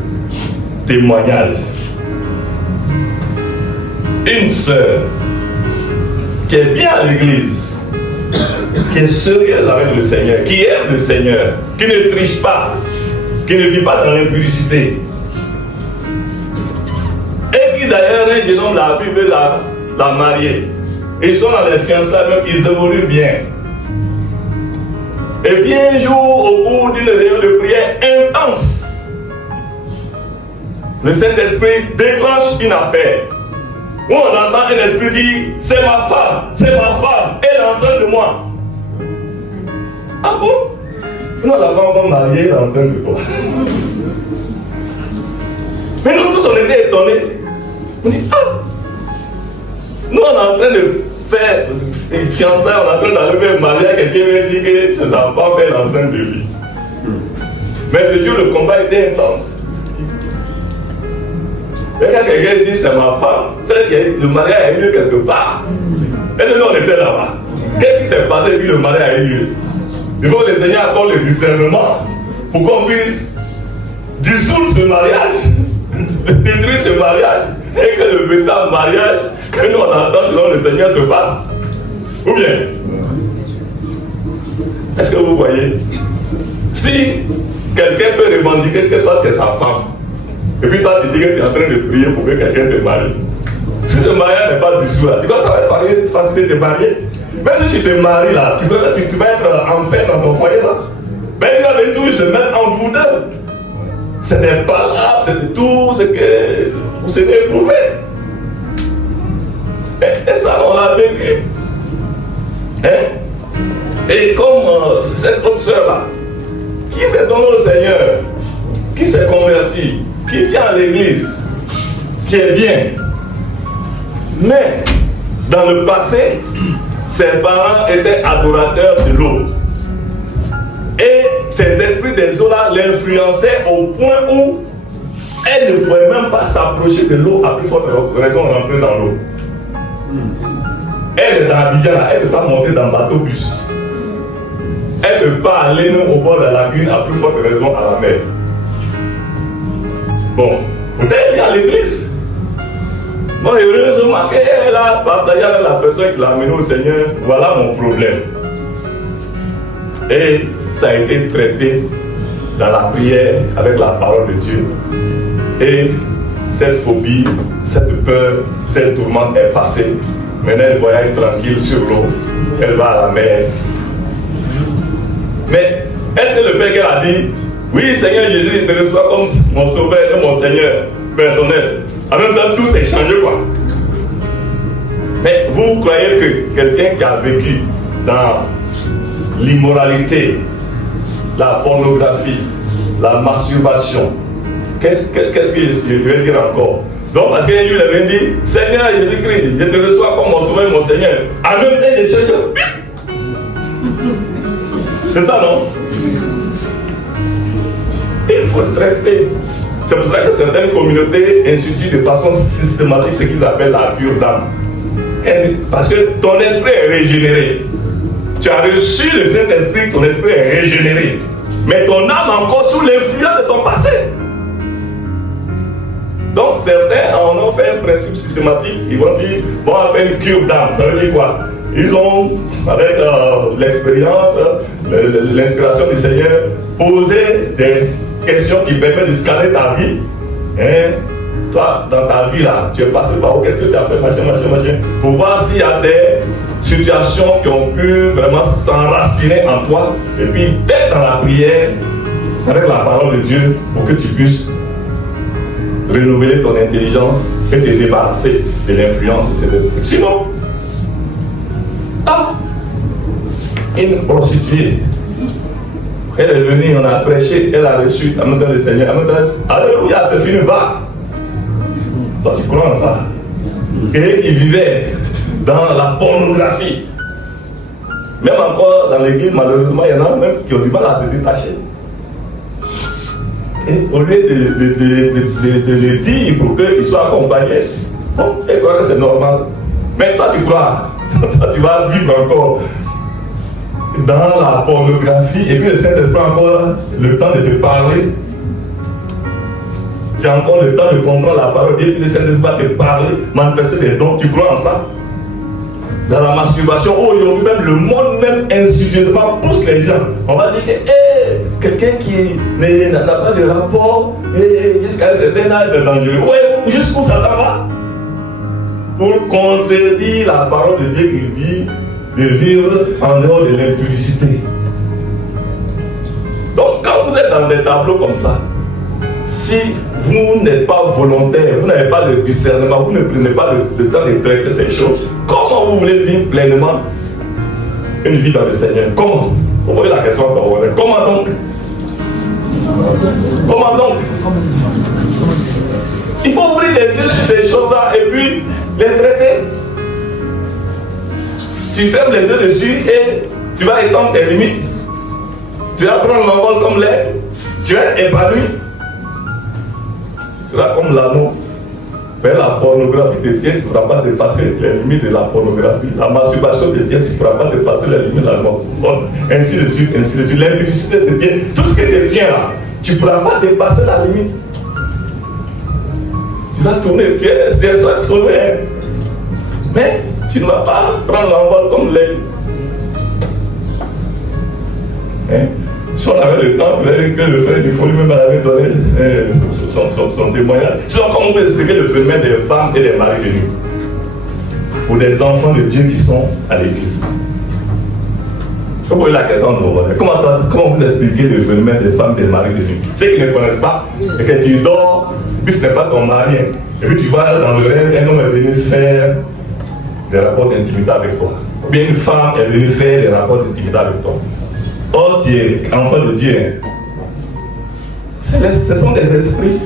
témoignages. Une sœur qui est bien à l'église, qui est sérieux avec le Seigneur, qui aime le Seigneur, qui ne triche pas, qui ne vit pas dans l'impudicité. Et qui d'ailleurs, un jeune homme l'a vu, veut la marier. Ils sont dans les fiançailles, même ils évoluent bien. Et puis un jour, au bout d'une réunion de prière intense, le Saint-Esprit déclenche une affaire. Où on entend un esprit dire, c'est ma femme, elle est enceinte de moi. Ah bon? Nous, on l'a pas encore mariée, elle est enceinte de toi. Mais nous tous, on était étonnés. On dit, ah! Nous, on est en train de faire une fiançailles, on est en train d'arriver à marier à quelqu'un qui dit que c'est sa femme, elle est enceinte de lui. Mais ce jour, le combat était intense. Et quand quelqu'un dit c'est ma femme, le mariage a eu lieu quelque part. Et nous, on était là-bas. Qu'est-ce qui s'est passé puis le mariage a eu lieu? Il faut que le Seigneur accorde le discernement pour qu'on puisse dissoudre ce mariage, détruire ce mariage, et que le véritable mariage que nous on entend selon le Seigneur se fasse. Ou bien? Est-ce que vous voyez? Si quelqu'un peut revendiquer que toi tu es sa femme, et puis toi tu dis que tu es en train de prier pour que quelqu'un te marie, si ce mariage n'est pas dissous là, tu vois ça va être facile de te marier. Mais si tu te maries là, tu vas être en paix dans ton foyer là. Mais il va venir toujours se mettre entre vous deux. Ce n'est pas là, c'est tout ce que vous s'est éprouvé. Et ça, on l'a vécu. Hein? Et comme cette autre soeur là, qui s'est donné au Seigneur, qui s'est converti, qui vient à l'église, qui est bien. Mais dans le passé, ses parents étaient adorateurs de l'eau. Et ces esprits des eaux là l'influençaient au point où elle ne pouvait même pas s'approcher de l'eau à plus forte raison de rentrer dans l'eau. Elle est dans Abidjan, elle ne peut pas monter dans le bateau-bus. Elle ne peut pas aller même au bord de la lagune à plus forte raison à la mer. Bon, peut-être elle vient à l'église. Bon, heureusement qu'elle a partagé avec la personne qui l'a amené au Seigneur. Voilà mon problème. Et ça a été traité dans la prière avec la parole de Dieu. Et cette phobie, cette peur, cette tourmente est passée. Maintenant, elle voyage tranquille sur l'eau. Elle va à la mer. Mais est-ce que le fait qu'elle a dit, oui, Seigneur Jésus, je te reçois comme mon sauveur et mon Seigneur personnel, en même temps, tout est changé, quoi. Mais vous croyez que quelqu'un qui a vécu dans l'immoralité, la pornographie, la masturbation, qu'est-ce que je vais dire encore? Donc, parce qu'il lui avait dit, Seigneur Jésus-Christ, je te reçois comme mon sauveur, mon Seigneur. En même temps, j'ai changé. C'est ça, non? Il faut traiter. C'est pour ça que certaines communautés instituent de façon systématique ce qu'ils appellent la cure d'âme. Parce que ton esprit est régénéré. Tu as reçu le Saint-Esprit, ton esprit est régénéré. Mais ton âme est encore sous l'influence de ton passé. Donc certains en ont fait un principe systématique. Ils vont dire, bon, on va faire une cure d'âme. Ça veut dire quoi? Ils ont, avec l'expérience, l'inspiration du Seigneur, posé des questions qui permettent de scanner ta vie. Hein? Toi, dans ta vie là, tu es passé par où? Qu'est-ce que tu as fait? Machin. Pour voir s'il y a des situations qui ont pu vraiment s'enraciner en toi. Et puis, d'être dans la prière, avec la parole de Dieu, pour que tu puisses renouveler ton intelligence et te débarrasser de l'influence de tes esprits. Sinon, une prostituée, elle est venue, on a prêché, elle a reçu en même temps le Seigneur, en même temps, alléluia, c'est fini, va. Toi, tu crois en ça? Et il vivait dans la pornographie. Même encore dans l'église, malheureusement, il y en a même qui ont du mal à se détacher. Et au lieu de le dire pour qu'il soit accompagné, bon, elle croit que c'est normal. Mais toi, tu crois, toi, tu vas vivre encore dans la pornographie, et puis le Saint-Esprit a encore le temps de te parler. Tu as encore le temps de comprendre la parole, et puis le Saint-Esprit va te parler, manifester des dons. Tu crois en ça? dans la masturbation. Aujourd'hui même, le monde même insidieusement pousse les gens. On va dire que quelqu'un qui n'a pas de rapport, jusqu'à un certain âge, c'est dangereux. Oui, jusqu'où ça va? Pour contredire la parole de Dieu qui dit de vivre en dehors de l'impudicité. Donc quand vous êtes dans des tableaux comme ça, si vous n'êtes pas volontaire, vous n'avez pas le discernement, vous ne prenez pas le temps de traiter ces choses, comment vous voulez vivre pleinement une vie dans le Seigneur? Comment? Vous voyez la question encore. Comment donc? Comment donc? Il faut ouvrir les yeux sur ces choses-là et puis les traiter. Tu fermes les yeux dessus et tu vas étendre tes limites. Tu vas prendre l'envol comme l'air. Tu vas être épanoui. Ce sera comme l'anneau. Mais la pornographie te tient, tu ne pourras pas dépasser les limites de la pornographie. La masturbation te tient, tu ne pourras pas dépasser les limites de la pornographie. Ainsi de suite, ainsi de suite. L'impudicité te tient. Tout ce qui te tient là, tu ne pourras pas dépasser la limite. Tu vas tourner, tu es soit sauvé. Mais tu ne vas pas prendre l'envol comme l'air. Si on avait le temps, que le frère du folie même avait donné son témoignage. Sinon, comment on peut expliquer le phénomène des femmes et des maris de nuit ou des enfants de Dieu qui sont à l'église? Vous posez la question de vous. Comment vous expliquez le phénomène des femmes et des maris de nuit? Ceux qui ne connaissent pas, et que tu dors, puis ce n'est pas ton mari, et puis tu vas dans le rêve, un homme est venu faire des rapports d'intimité avec toi. Ou bien une femme est venue faire des rapports d'intimité avec toi. Or, tu es enfant de Dieu. Ce sont des esprits.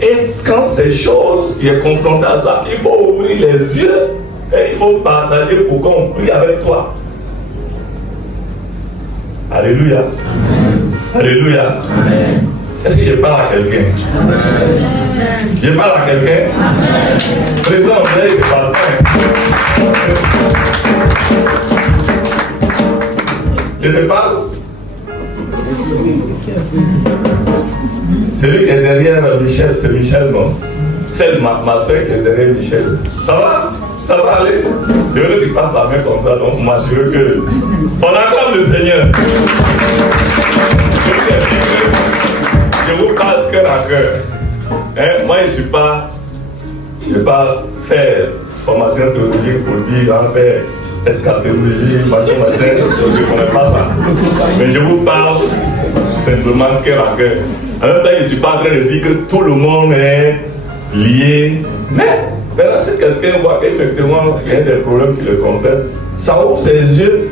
Et quand ces choses, tu es confronté à ça, il faut ouvrir les yeux et il faut partager pour qu'on prie avec toi. Alléluia. Amen. Alléluia. Amen. Est-ce que je parle à quelqu'un? Amen. Je parle à quelqu'un? Amen. Présent, vous avez parlé. Je te parle. Celui qui est derrière Michel, c'est Michel, non? C'est ma soeur qui est derrière Michel. Ça va? Ça va aller? Je veux que tu fasses la main comme ça, donc m'assurer que on acclame le Seigneur. Je vous parle cœur à cœur. Moi, je ne vais pas faire formation théologique pour dire en faire eschatologie, machin, je ne connais pas ça. Mais je vous parle simplement cœur à cœur. En même temps, je ne suis pas en train de dire que tout le monde est lié. Mais maintenant, si quelqu'un voit qu'effectivement il y a des problèmes qui le concernent, ça ouvre ses yeux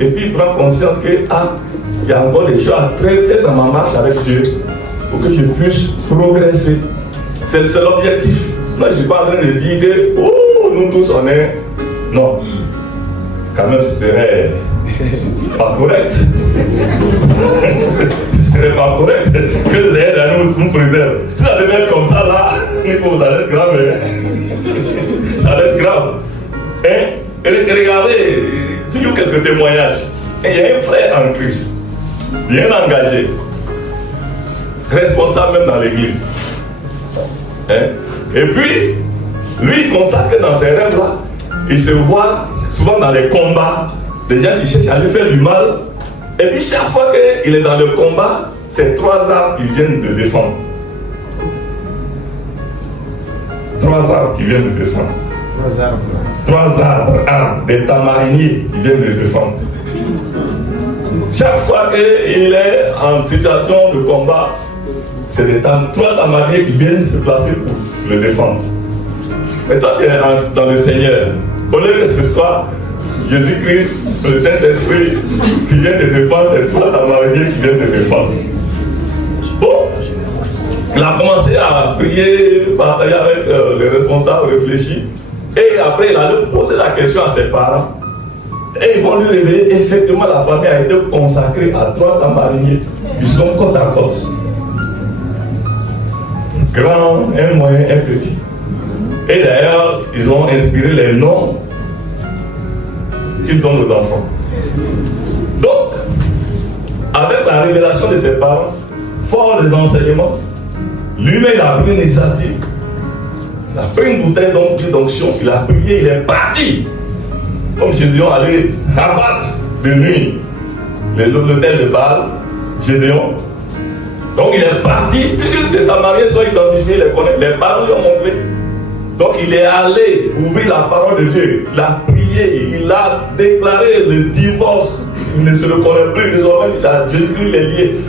et puis il prend conscience que il y a encore des choses à traiter dans ma marche avec Dieu pour que je puisse progresser. C'est l'objectif. Moi, je ne suis pas en train de dire que nous tous on est. Non. Quand même, ce serait pas correct. Ce serait pas correct que les aides nous préservent. Si ça devait être comme ça, là, ça allait être grave. Ça allait être grave. Et regardez, toujours quelques témoignages. Et il y a un frère en Christ, bien engagé, responsable même dans l'église. Et puis, lui, il constate que dans ses rêves-là, il se voit souvent dans les combats, des gens qui cherchent à lui faire du mal. Et puis, chaque fois qu'il est dans le combat, c'est 3 arbres qui viennent le défendre. 3 arbres qui viennent le défendre. 3 arbres, des tamariniers qui viennent le défendre. Chaque fois qu'il est en situation de combat, c'est des 3 tamariniers qui viennent se placer pour le défendre. Mais toi, tu es dans le Seigneur. Au lieu que ce soit Jésus-Christ, le Saint-Esprit, qui vient te défendre, c'est toi, ta mariée, qui vient te défendre. Bon, il a commencé à prier, partager avec les responsables, réfléchir. Et après, il a posé la question à ses parents. Et ils vont lui révéler, effectivement, la famille a été consacrée à 3 tamariers. Ils sont côte à côte. Grand, un moyen, un petit. Et d'ailleurs, ils ont inspiré les noms qu'ils donnent aux enfants. Donc, avec la révélation de ses parents, fort des enseignements, lui-même a pris l'initiative Il a pris une bouteille d'onction, il a prié, il est parti. Comme Gédéon allait abattre de nuit l'hôtel de Baal, Gédéon. Donc il est parti, puisque ses mariés sont identifiés, les parents lui ont montré. Donc il est allé ouvrir la parole de Dieu, il a prié, il a déclaré le divorce, il ne se reconnaît plus désormais, Jésus-Christ les lié,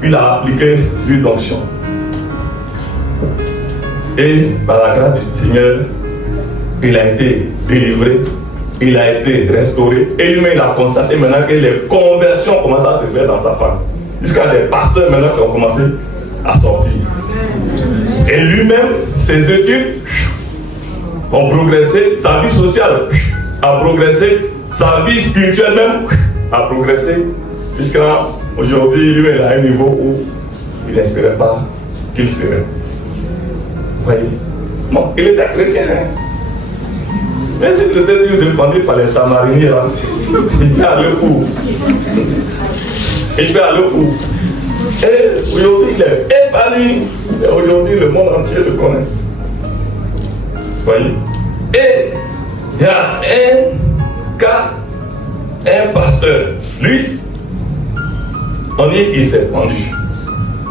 puis il a appliqué l'huile d'onction. Et par la grâce du Seigneur, il a été délivré, il a été restauré, et lui-même il a constaté maintenant que les conversions commencent à se faire dans sa femme. Jusqu'à des pasteurs maintenant qui ont commencé à sortir. Et lui-même, ses études ont progressé, sa vie sociale a progressé, sa vie spirituelle même a progressé, jusqu'à aujourd'hui, lui, il est à un niveau où il n'espérait pas qu'il serait. Vous voyez? Bon, il était chrétien. Hein? Mais si il était défendu par les tamariniers, là, il peut aller où? Il peut aller où? Et aujourd'hui, il est épanoui. Et aujourd'hui, le monde entier le connaît. Vous voyez? Et il y a un cas, un pasteur. Lui, on dit qu'il s'est pendu.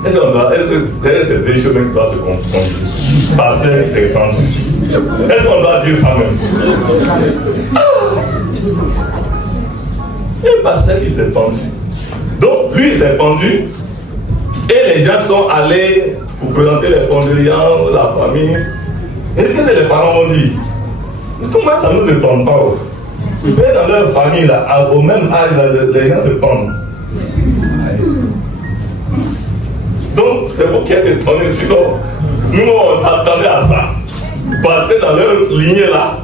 Est-ce que c'est des choses qui doivent se confondre? Pasteur s'est pendu. Est-ce qu'on doit dire ça même? Un pasteur qui s'est pendu. Donc, lui, il s'est pendu. Et les gens sont allés pour présenter les condoléances, la famille. Et qu'est-ce que les parents ont dit? Comment ça ne nous étonne pas? Mais dans leur famille, là, au même âge, là, les gens se pendent. Donc, c'est vous qui êtes étonnés, sinon, nous, on s'attendait à ça. Parce que dans leur lignée, là,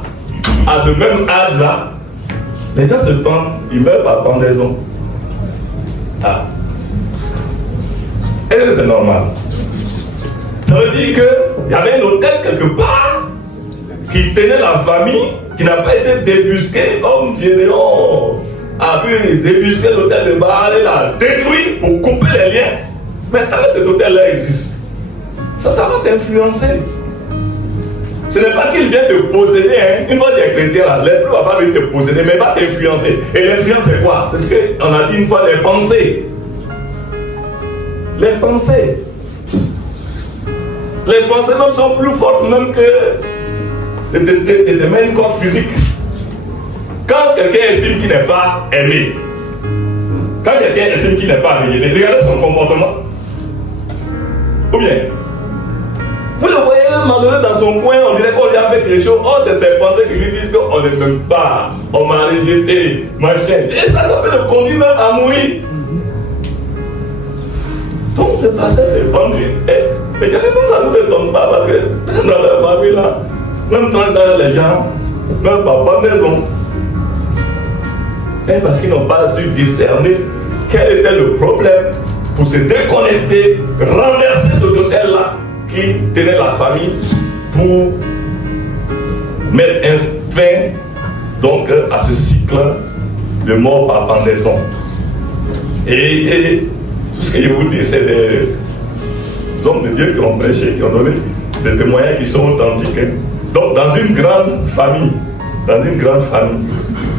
à ce même âge, là, les gens se pendent, ils meurent par pendaison. Ah. Est-ce que c'est normal? Ça veut dire qu'il y avait un hôtel quelque part qui tenait la famille, qui n'a pas été débusqué comme Gédéon a pu débusquer l'hôtel de Baal et l'a détruit pour couper les liens. Mais tant que cet hôtel-là existe, ça va t'influencer. Ce n'est pas qu'il vient te posséder, hein. Une fois que tu es chrétien, l'esprit ne va pas venir te posséder, mais il va t'influencer. Et l'influence, c'est quoi? C'est ce qu'on a dit une fois, les pensées. Les pensées. Les pensées même sont plus fortes même que de même corps physique. Quand quelqu'un estime qu'il n'est pas aimé, quand quelqu'un estime qu'il n'est pas aimé, regardez son comportement. Ou bien, vous le voyez malheureux dans son coin, on dirait qu'on lui a fait quelque chose. Oh, c'est ses pensées qui lui disent qu'on ne m'aime pas, on m'a rejeté, machin. Et ça peut le conduire même à mourir. Donc le pasteur s'est pendu. Et il y a des gens ça ne nous étonne pas parce que dans leur famille là, même dans les gens, même pas maison. Et parce qu'ils n'ont pas su discerner quel était le problème pour se déconnecter, renverser ce hôtel-là qui tenait la famille pour mettre un fin donc à ce cycle de mort par pendaison. Et tout ce que je vous dis, c'est les hommes de Dieu qui ont prêché, qui ont donné ces témoignages qui sont authentiques. Donc dans une grande famille,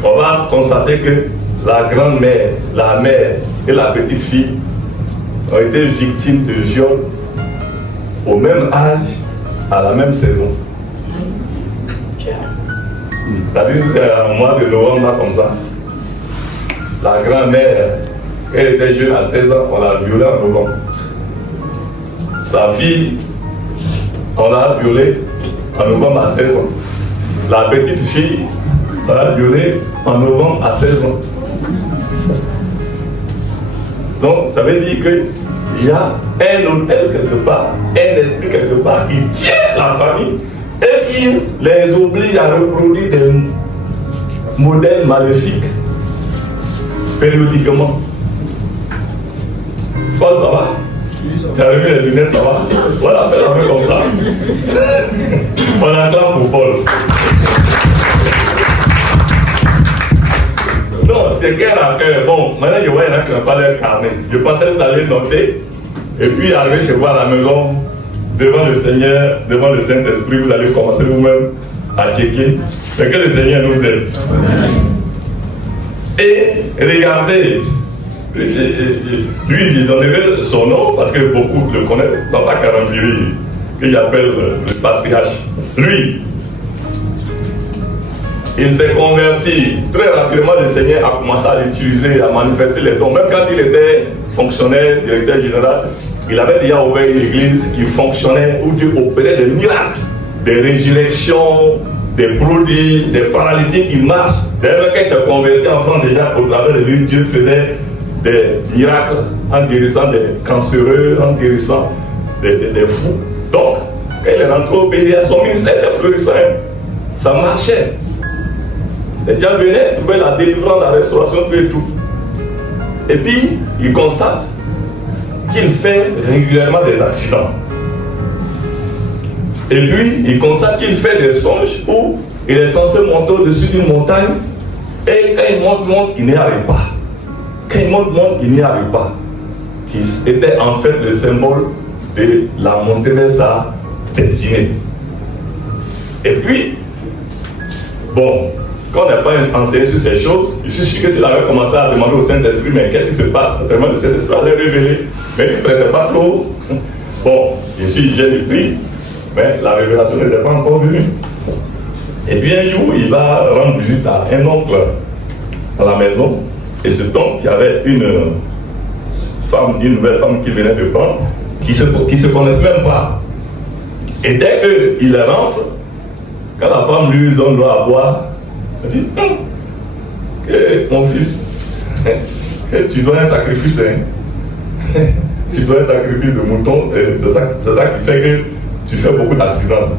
on va constater que la grand-mère, la mère et la petite fille ont été victimes de viol au même âge, à la même saison. C'est-à-dire que c'est un mois de novembre comme ça. La grand-mère, elle était jeune à 16 ans, on l'a violée en novembre. Sa fille, on l'a violée en novembre à 16 ans. La petite fille, on l'a violée en novembre à 16 ans. Donc, ça veut dire qu'il y a un hôtel quelque part, un esprit quelque part qui tient la famille et qui les oblige à reproduire des modèles maléfiques périodiquement. Paul, ça va? Tu as remis les lunettes, ça va? Voilà, fais la main comme ça. On acclame pour Paul. Non, c'est clair que, bon, maintenant je vois il y en a qui n'ont pas leur carnet. Je pensais que vous allez noter, et puis arriver chez vous à la maison, devant le Seigneur, devant le Saint-Esprit, vous allez commencer vous-même à checker. Mais que le Seigneur nous aide. Et regardez, lui, il donnerait son nom parce que beaucoup le connaissent, Papa Karambiri, que j'appelle le patriarche. Lui, il s'est converti. Très rapidement, le Seigneur a commencé à l'utiliser, à manifester les dons. Même quand il était fonctionnaire, directeur général, il avait déjà ouvert une église qui fonctionnait, où Dieu opérait des miracles, des résurrections, des prodiges, des paralytiques qui marchent. D'ailleurs, quand il s'est converti en France, déjà, au travers de lui, Dieu faisait des miracles en guérissant des cancéreux, en guérissant des fous. Donc, quand il est rentré au pays, son ministère était florissant. Ça marchait. Les gens venaient trouver la délivrance, la restauration, tout et tout. Et puis, il constate qu'il fait régulièrement des accidents. Et puis, il constate qu'il fait des songes où il est censé monter au-dessus d'une montagne et quand il monte, il n'y arrive pas. Quand il monte, il n'y arrive pas. Qui était en fait le symbole de la montée vers sa destinée. Et puis, bon, quand on n'a pas enseigné sur ces choses, je suis sûr que s'il avait commencé à demander au Saint-Esprit, mais qu'est-ce qui se passe? Vraiment, le Saint-Esprit allait révéler. Mais il ne prêtait pas trop. Bon, j'ai du prix, mais la révélation n'était pas encore venue. Et puis un jour, il va rendre visite à un oncle à la maison. Et cet oncle qui avait une nouvelle femme qui venait de prendre, qui se connaissait même pas. Et dès qu'il rentre, quand la femme lui donne l'eau à boire, elle dit que mon fils, que tu dois un sacrifice, hein. Tu dois un sacrifice de mouton, c'est ça qui fait que tu fais beaucoup d'accidents.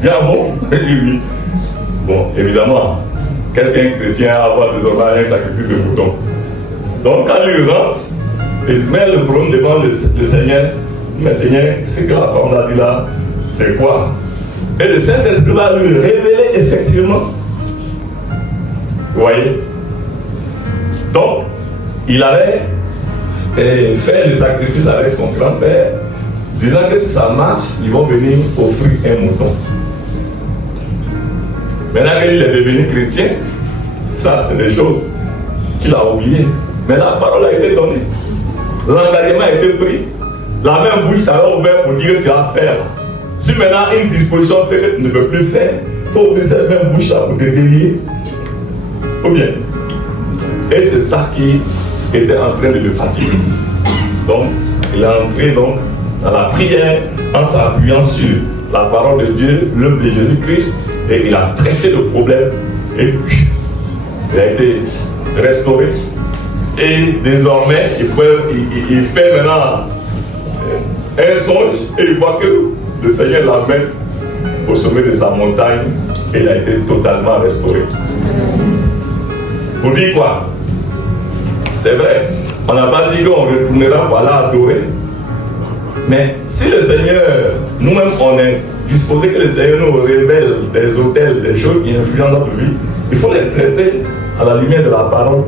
Bien bon? Oui. Bon, évidemment, qu'est-ce qu'un chrétien a à avoir désormais un sacrifice de mouton? Donc quand il rentre, il met le problème devant le Seigneur. Mais Seigneur, ce que la femme a dit là, c'est quoi? Et le Saint-Esprit va lui révéler effectivement. Vous voyez? Donc, il avait fait le sacrifice avec son grand-père, disant que si ça marche, ils vont venir offrir un mouton. Maintenant qu'il est devenu chrétien, ça c'est des choses qu'il a oubliées. Mais la parole a été donnée. L'engagement a été pris. La même bouche t'avait ouvert pour dire que tu vas faire. Si maintenant une disposition fait que tu ne peux plus faire, il faut ouvrir cette même bouche là pour te délier. Ou bien. Et c'est ça qui était en train de le fatiguer. Donc, il est entré donc dans la prière en s'appuyant sur la parole de Dieu, l'œuvre de Jésus-Christ, et il a traité le problème et puis il a été restauré. Et désormais, il fait maintenant un songe et il voit que le Seigneur l'amène au sommet de sa montagne et il a été totalement restauré. Pour dire quoi? C'est vrai, on n'a pas dit qu'on retournera voilà adorer. Mais si le Seigneur, nous-mêmes, on est disposé que le Seigneur nous révèle des autels, des choses qui influencent notre vie, il faut les traiter à la lumière de la parole.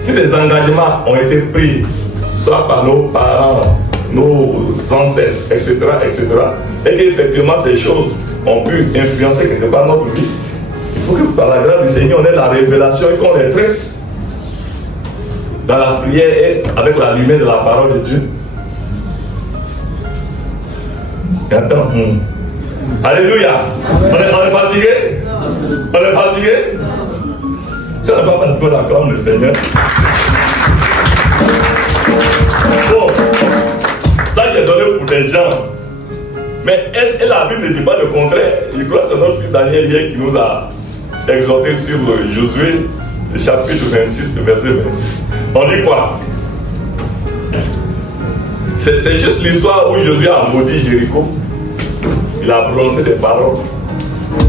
Si des engagements ont été pris, soit par nos parents, nos ancêtres, etc., et qu'effectivement ces choses ont pu influencer quelque part notre vie, il faut que par la grâce du Seigneur, on ait la révélation et qu'on les traite dans la prière et avec la lumière de la parole de Dieu. Et attends. Alléluia. On est fatigué? On est fatigué? Si on n'est pas fatigué, on acclame le Seigneur. Bon, ça j'ai donné pour des gens. Mais la Bible ne dit pas le contraire. Je crois que c'est notre fils Daniel hier qui nous a exhorté sur Josué, le chapitre 26, verset 26. On dit quoi? C'est juste l'histoire où Josué a maudit Jéricho. Il a prononcé des paroles.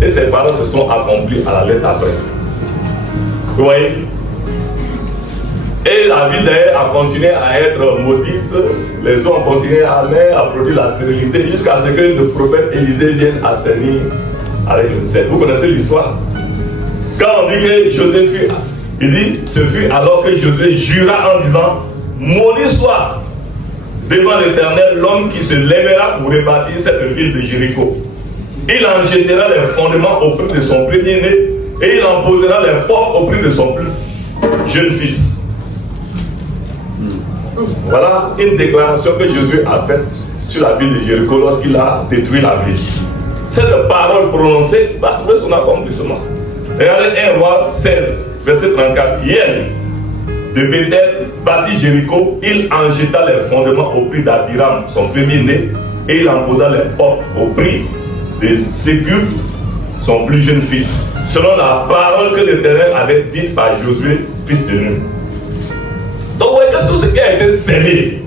Et ces paroles se sont accomplies à la lettre après. Vous voyez? Et la ville d'ailleurs a continué à être maudite. Les eaux ont continué à produire la stérilité jusqu'à ce que le prophète Élisée vienne assainir avec le sel. Vous connaissez l'histoire? Quand on dit que Josué fut, il dit, ce fut alors que Josué jura en disant, maudit soit devant l'Éternel l'homme qui se lèvera pour rebâtir cette ville de Jéricho. Il en jettera les fondements au prix de son premier-né et il en posera les portes au prix de son plus jeune fils. Voilà une déclaration que Jésus a faite sur la ville de Jéricho lorsqu'il a détruit la ville. Cette parole prononcée va trouver son accomplissement. Regardez 1 Roi 16, verset 34. Hier, de Bethel bâtit Jéricho, il en jeta les fondements au prix d'Abiram, son premier-né, et il en posa les portes au prix de Ségur, son plus jeune fils, selon la parole que l'Éternel avait dite par Josué, fils de Nun. Donc, vous voyez que tout ce qui a été scellé,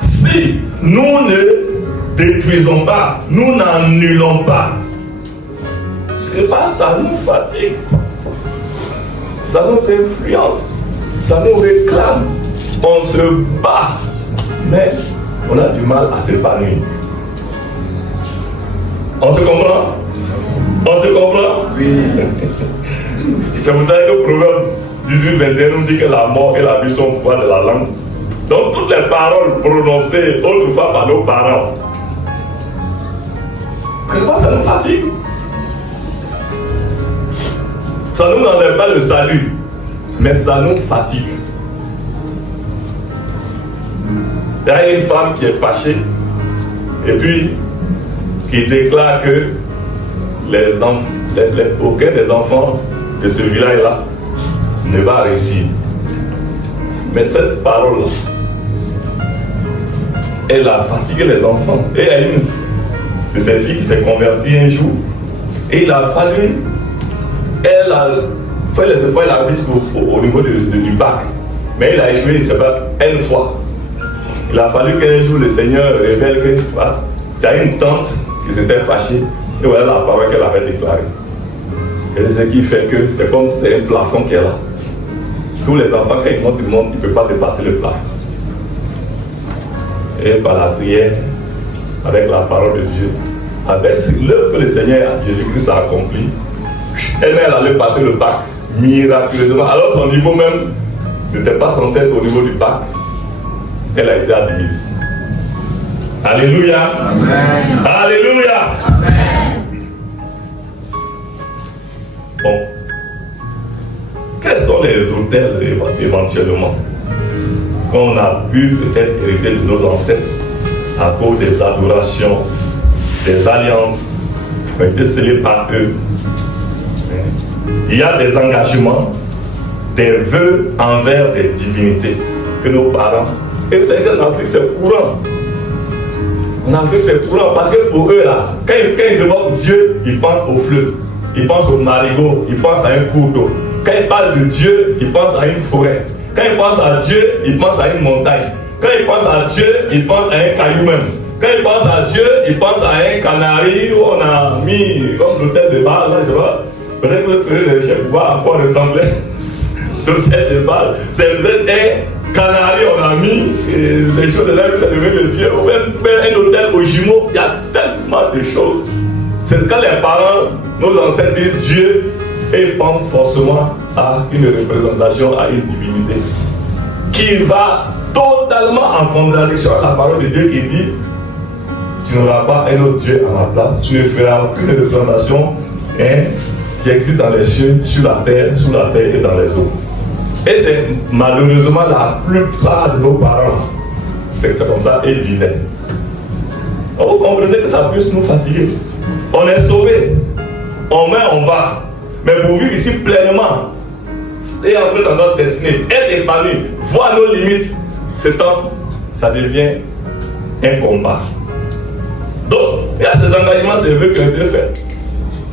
si nous ne détruisons pas, nous n'annulons pas, et pas ça nous fatigue, ça nous influence, ça nous réclame, on se bat, mais on a du mal à s'épanouir. On se comprend? On se comprend? Oui. C'est pour ça que Proverbe 18-21 nous dit que la mort et la vie sont au pouvoir de la langue. Donc toutes les paroles prononcées autrefois par nos parents, c'est quoi ça nous fatigue? Ça ne nous enlève pas le salut, mais ça nous fatigue. Il y a une femme qui est fâchée et puis qui déclare que aucun des enfants de ce village-là ne va réussir. Mais cette parole-là, elle a fatigué les enfants. Et il y a une de ses filles qui s'est convertie un jour. Et il a fallu, elle a fait les efforts, elle a mis au niveau du bac. Mais il a échoué, je ne sais pas, une fois. Il a fallu qu'un jour le Seigneur révèle que tu as une tante qui s'était fâchée. Et voilà la parole qu'elle avait déclarée. Et c'est ce qui fait que c'est comme si c'est un plafond qu'elle a. Tous les enfants, quand ils montent du monde, ils ne peuvent pas dépasser le plafond. Et par la prière, avec la parole de Dieu, avec l'œuvre que le Seigneur Jésus-Christ a accompli, elle allait passer le bac miraculeusement. Alors son niveau même n'était pas censé être au niveau du bac. Elle a été admise. Alléluia. Amen. Alléluia. Amen. Bon. Quels sont les hôtels éventuellement qu'on a pu peut-être hériter de nos ancêtres à cause des adorations, des alliances qui ont été scellées par eux? Il y a des engagements, des vœux envers des divinités que nos parents. Et vous savez qu'en Afrique c'est courant. En Afrique c'est courant parce que pour eux là, quand ils évoquent Dieu, ils pensent au fleuve, ils pensent au marigot, ils pensent à un cours d'eau. Quand ils parlent de Dieu, ils pensent à une forêt. Quand ils pensent à Dieu, ils pensent à une montagne. Quand ils pensent à Dieu, ils pensent à un caillou même. Quand ils pensent à Dieu, ils pensent à un canari où on a mis comme l'hôtel de Bâle, là, je sais pas. Peut-être que vous ferez les chefs voir à quoi ressemblait l'hôtel de Bâle. C'est peut-être un canari, on a mis les choses de l'air, ça devient le Dieu. Ou même un hôtel aux jumeaux, il y a tellement de choses. C'est quand les parents, nos ancêtres disent Dieu, et ils pensent forcément à une représentation, à une divinité qui va totalement en contradiction à la parole de Dieu qui dit tu n'auras pas un autre Dieu à ma place, tu ne feras aucune représentation qui existe dans les cieux, sur la terre, sous la terre et dans les eaux. Et c'est malheureusement la plupart de nos parents, c'est comme ça ils vivaient. Vous comprenez que ça puisse nous fatiguer. On est sauvés, on meurt, on va. Mais pour vivre ici pleinement et entrer dans notre destinée, être épanoui, voir nos limites, ce temps, ça devient un combat. Donc, il y a ces engagements, ces vœux qui ont été faits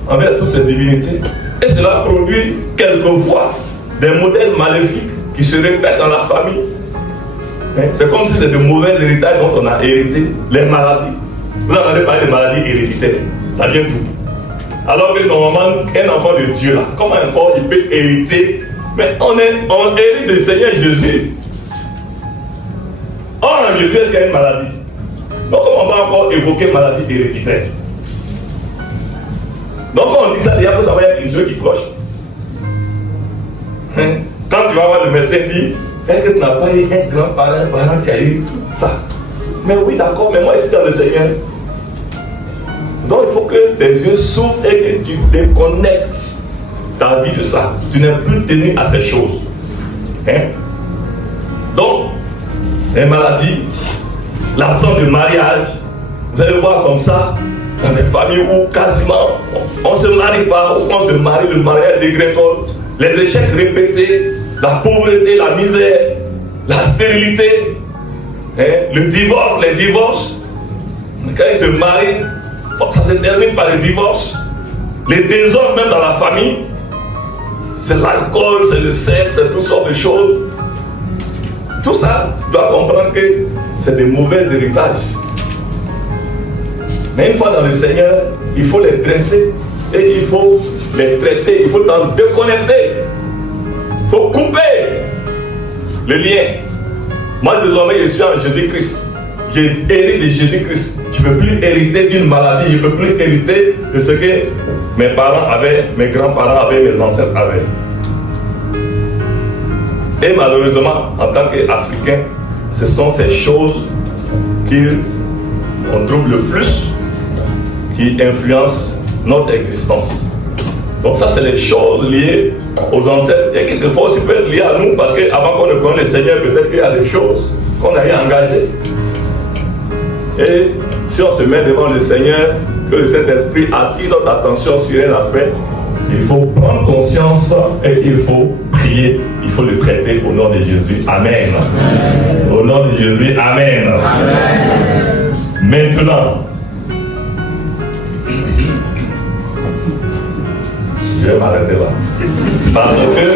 envers toutes ces divinités. Et cela produit quelquefois des modèles maléfiques qui se répètent dans la famille. C'est comme si c'était de mauvais héritages dont on a hérité, les maladies. Vous entendez parler des maladies héréditaires, ça vient d'où? Alors que normalement, un enfant de Dieu, là, comment encore il peut hériter? Mais on hérite du Seigneur Jésus. Or, en Jésus, est-ce qu'il y a une maladie? Donc, comment on va encore évoquer maladie héréditaire? Donc, quand on dit ça, il faut savoir qu'il y a une chose qui cloche. Quand tu vas voir le médecin, dit Est-ce que tu n'as pas eu un grand-parent, un parent qui a eu ça? Mais oui, d'accord, mais moi, je suis dans le Seigneur. Donc, il faut que tes yeux s'ouvrent et que tu déconnectes ta vie de ça. Tu n'es plus tenu à ces choses. Hein? Donc, les maladies, l'absence de mariage, vous allez voir comme ça, dans des familles où quasiment on ne se marie pas, où on se marie, le mariage dégrégole, les échecs répétés, la pauvreté, la misère, la stérilité, hein, le divorce, les divorces. Quand ils se marient, ça se termine par le divorce. Les désordres même dans la famille, c'est l'alcool, c'est le sexe, c'est toutes sortes de choses. Tout ça, tu dois comprendre que c'est des mauvais héritages. Mais une fois dans le Seigneur, il faut les dresser et il faut les traiter, il faut t'en déconnecter. Il faut couper le lien. Moi désormais je suis en Jésus-Christ. J'ai hérité de Jésus-Christ. Je ne peux plus hériter d'une maladie, je ne peux plus hériter de ce que mes parents avaient, mes grands-parents avaient, mes ancêtres avaient. Et malheureusement, en tant qu'Africain, ce sont ces choses qu'on trouve le plus qui influencent notre existence. Donc ça, c'est les choses liées aux ancêtres. Et quelquefois aussi peut être lié à nous, parce qu'avant qu'on ne connaisse le Seigneur, peut-être qu'il y a des choses qu'on a eu engagées. Et si on se met devant le Seigneur, que le Saint-Esprit attire notre attention sur un aspect, il faut prendre conscience et il faut prier. Il faut le traiter au nom de Jésus. Amen. Au nom de Jésus. Amen. Amen. Maintenant, je vais m'arrêter là. Parce que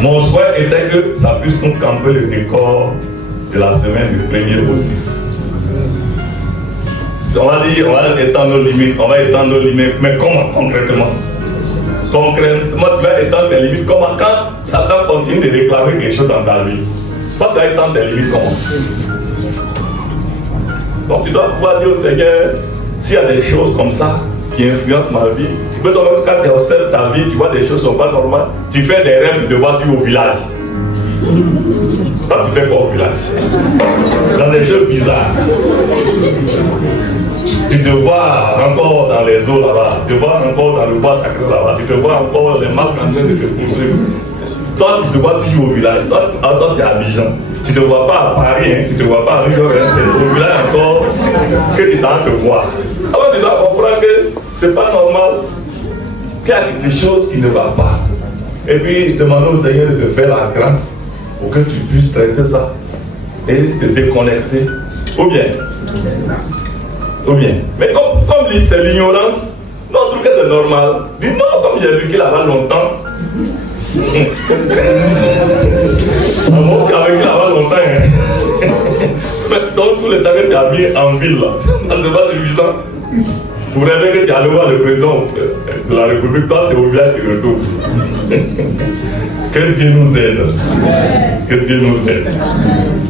mon souhait était que ça puisse nous camper le décor de la semaine du 1er au 6. On va dire, on va étendre nos limites, mais comment concrètement? Concrètement, tu vas étendre tes limites comment? Quand Satan continue de réclamer quelque chose dans ta vie, toi tu vas étendre tes limites comment? Donc tu dois pouvoir dire au Seigneur, s'il y a des choses comme ça qui influencent ma vie, tu peux tomber quand tu observes ta vie, tu vois des choses qui ne sont pas normales, tu fais des rêves, tu te vois au village. Quand tu fais quoi au village? Dans des choses bizarres. Tu te vois encore dans les eaux là-bas, tu te vois encore dans le bois sacré là-bas, tu te vois encore les masques en train de te poursuivre. Toi, tu te vois toujours au village, toi tu es à Abidjan. Tu ne te vois pas à Paris, hein, tu ne te vois pas à New York, hein, c'est au village encore que tu es en train de te voir. Alors tu dois comprendre que ce n'est pas normal, qu'il y a quelque chose qui ne va pas. Et puis demander au Seigneur de te faire la grâce pour que tu puisses traiter ça et te déconnecter. Ou bien. Mais comme c'est l'ignorance, nous on trouve que c'est normal. Dis non, comme j'ai vécu là-bas longtemps. Un mot qui a vécu là-bas longtemps. Hein. Donc tout le temps que tu as mis en ville là, c'est pas suffisant. Pour rêver que tu allais voir le président de la République, toi c'est au village qui retourne. Que Dieu nous aide. Que Dieu nous aide.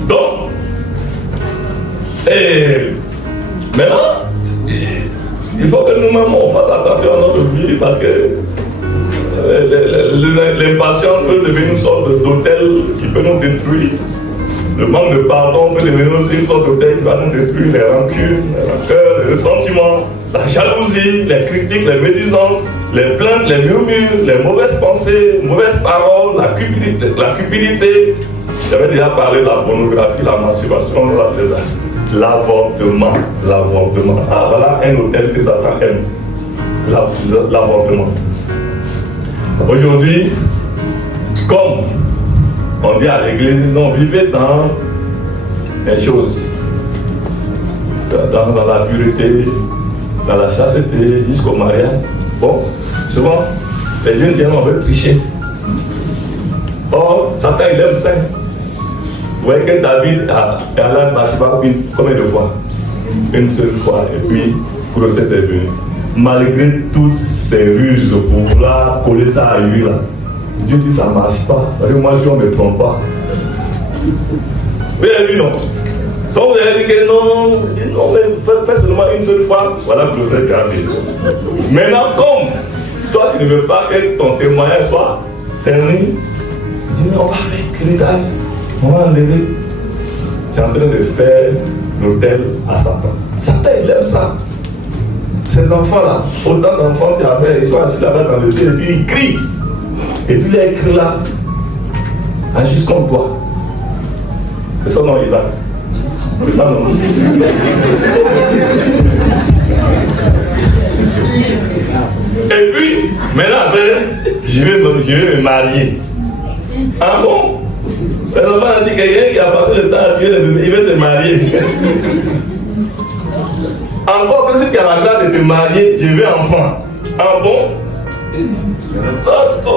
Donc, maintenant, il faut que nous-mêmes on fasse attention à notre vie parce que l'impatience peut devenir une sorte d'hôtel qui peut nous détruire. Le manque de pardon peut devenir aussi une sorte d'hôtel qui va nous détruire. Les rancunes, les rancœurs, les ressentiments, la jalousie, les critiques, les médisances, les plaintes, les murmures, les mauvaises pensées, mauvaises paroles, la cupidité. J'avais déjà parlé de la pornographie, la masturbation, l'avortement. Ah voilà un hôtel que Satan aime. L'avortement. Aujourd'hui, comme on dit à l'église, non, vivez dans ces choses, dans la pureté, dans la chasteté, jusqu'au mariage. Bon, souvent, les jeunes viennent, on veut tricher. Or, Satan, il aime ça. Vous voyez que David est allé à Bathsheba combien de fois? Une seule fois, et puis, procès est venu. Malgré toutes ces ruses pour vouloir coller ça à lui, là, Dieu dit ça ne marche pas, parce que moi je ne me trompe pas. Vous avez vu, non? Donc vous avez dit que non, mais fais seulement une seule fois, voilà le procès qui arrive. Maintenant, comme toi tu ne veux pas que ton témoignage soit terni, On va avec l'héritage. On va enlever. Tu es en train de faire l'hôtel à Satan. Satan, il aime ça. Ces enfants-là, autant d'enfants qu'il y avait, ils sont assis là-bas dans le ciel et puis ils crient. Et puis les cris là agissent comme toi. C'est ça non, Isaac. C'est ça non. Et puis, maintenant après, je vais me marier. Ah bon? Les enfants ont dit quelqu'un qui a passé le temps à tuer le bébé, il veut se marier. Encore que si tu as la grâce de te marier, je veux enfant. Ah bon? Toi, tu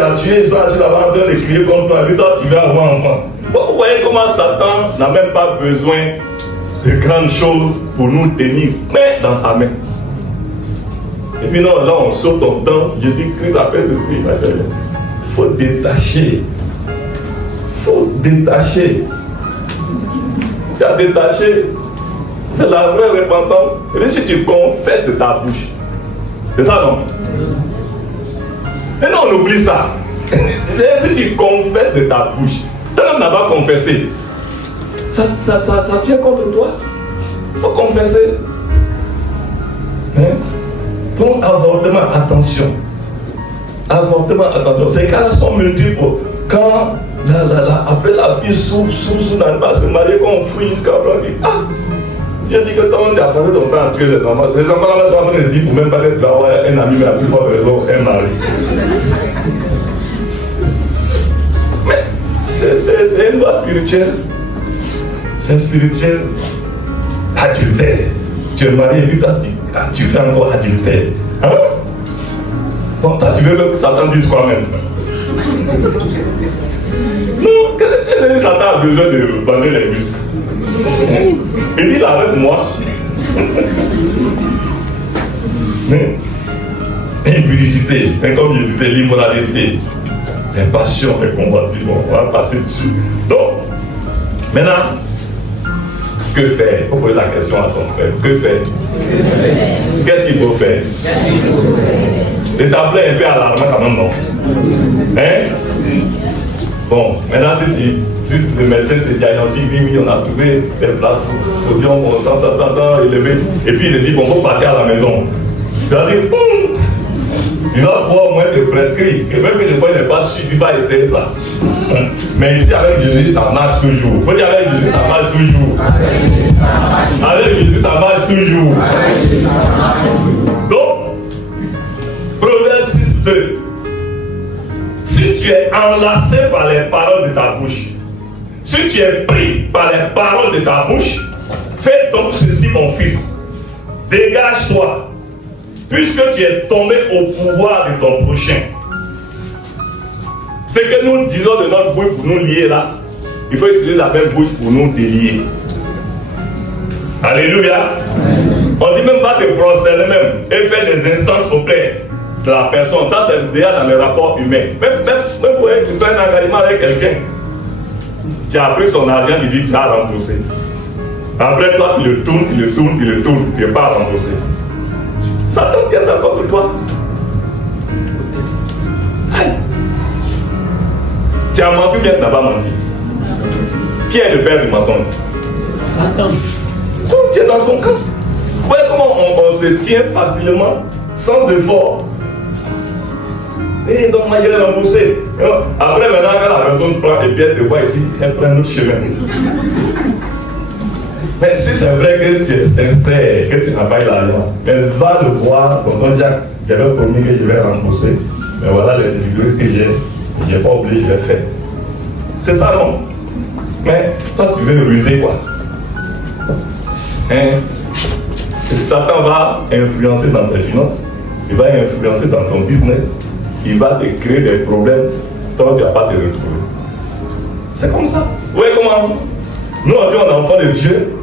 as tué, ils sont assis là-bas en train de crier comme toi, et puis toi tu veux avoir enfant. Vous voyez comment Satan n'a même pas besoin de grandes choses pour nous tenir, mais dans sa main. Et puis non, là on saute, on danse, Jésus-Christ a fait ceci, ma chérie. Il faut détacher. Il faut détacher. Tu as détaché. C'est la vraie repentance. Et puis si tu confesses de ta bouche. C'est ça non? Et non, on oublie ça. Si tu confesses de ta bouche, toi-même n'a pas confessé. Ça tient contre toi. Il faut confesser. Hein? Ton avortement, attention. Avortement, attention. Ces cas-là sont multiples. Quand après la fille souffre, n'arrive pas à se marier, quand on fouille jusqu'à on dit ah, Dieu dit que ton monde a passé ton temps à tuer les enfants. Les enfants là sont en train de dire, il ne faut même pas que tu vas avoir un ami, mais la plus forte raison, un mari. Mais c'est une loi spirituelle. C'est spirituel. Adultère. Tu es marié et puis tu fais encore adultère. Hein? Bon, toi, tu veux que Satan dise quoi même? Non, Satan a besoin de bander les muscles. Il dit là avec moi. Impudicité, comme je disais, l'immoralité, les passions, les combattants, on va passer dessus. Donc, maintenant, que faire? Il faut poser la question à ton frère. Que faire? Qu'est-ce qu'il faut faire? Les tablettes un peu alarmant quand même, non? Hein? Bon, maintenant si le médecin te diagnostique, oui, on a trouvé des places podium, on s'entend élevé, et puis il te dit qu'on peut partir à la maison. Tu vas dire, tu vas pouvoir au moins te prescrire, que même que des fois il n'est pas sûr, tu vas essayer ça. Mais ici avec Jésus, ça marche toujours. Il faut dire avec Jésus, ça marche toujours. Avec Jésus, ça marche toujours. Donc, Proverbe 6:2. Si tu es enlacé par les paroles de ta bouche, si tu es pris par les paroles de ta bouche, fais donc ceci, mon fils. Dégage-toi, puisque tu es tombé au pouvoir de ton prochain. Ce que nous disons de notre bouche pour nous lier là, il faut utiliser la même bouche pour nous délier. Alléluia. On dit même pas te prosterner même et faire des instances auprès de la personne. Ça c'est déjà dans les rapports humains. Même pour tu fais un engagement avec quelqu'un, tu as pris son argent, tu dis tu as remboursé. Après toi tu le tournes, tu n'es pas remboursé. Satan tient ça contre toi. Aïe. Tu as menti ou bien tu n'as pas menti? Qui est le père du mensonge? Satan. Donc tu es dans son camp. Vous voyez comment on se tient facilement, sans effort. Et donc moi je l'ai remboursé. Après maintenant quand la personne prend et bien te voit ici, elle prend un autre chemin. Mais si c'est vrai que tu es sincère, que tu n'as pas eu l'argent, elle va le voir, tonton Jacques, j'avais promis que je vais rembourser. Mais voilà les difficultés que j'ai n'ai pas oublié, je l'ai fait. C'est ça non? Mais toi tu veux le ruser quoi? Hein? Satan va influencer dans tes finances, il va influencer dans ton business, il va te créer des problèmes dont tu ne vas pas te retrouver. C'est comme ça. Vous voyez comment? Nous on dit on est enfant de Dieu,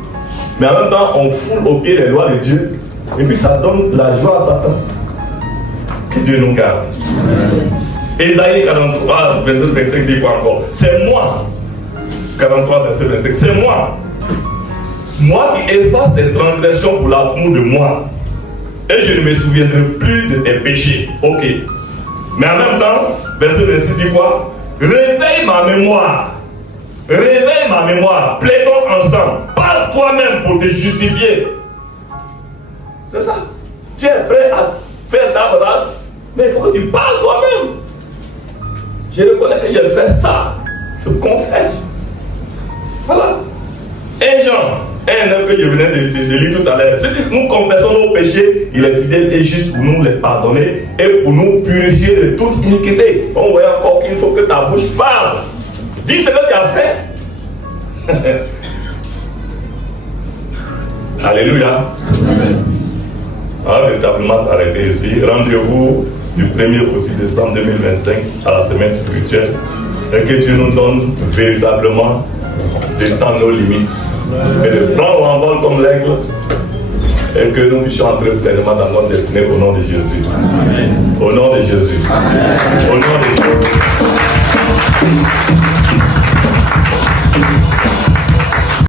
mais en même temps on foule au pied les lois de Dieu, et puis ça donne la joie à Satan. Que Dieu nous garde. Ésaïe 43, verset 25 dit quoi encore? C'est moi. 43, verset 25. C'est moi. Moi qui efface tes transgressions pour l'amour de moi. Et je ne me souviendrai plus de tes péchés. Ok. Mais en même temps, verset 26 dit quoi? Réveille ma mémoire. Réveille ma mémoire. Plaidons ensemble. Parle toi-même pour te justifier. C'est ça. Tu es prêt à faire ta balade, mais il faut que tu parles toi-même. Je reconnais que j'ai fait ça. Je confesse. Voilà. 1 Jean, 1 que je venais de lire tout à l'heure. Si nous confessons nos péchés, il est fidèle et juste pour nous les pardonner et pour nous purifier de toute iniquité. On voit encore qu'il faut que ta bouche parle. Dis ce que tu as fait. Alléluia. Amen. On va véritablement s'arrêter ici. Rendez-vous du 1er au 6 décembre 2025 à la semaine spirituelle. Et que Dieu nous donne véritablement d'étendre nos limites et de prendre l'envol comme l'aigle et que nous puissions entrer pleinement dans notre destinée au nom de Jésus. Amen. Au nom de Jésus. Amen. Au nom de Jésus.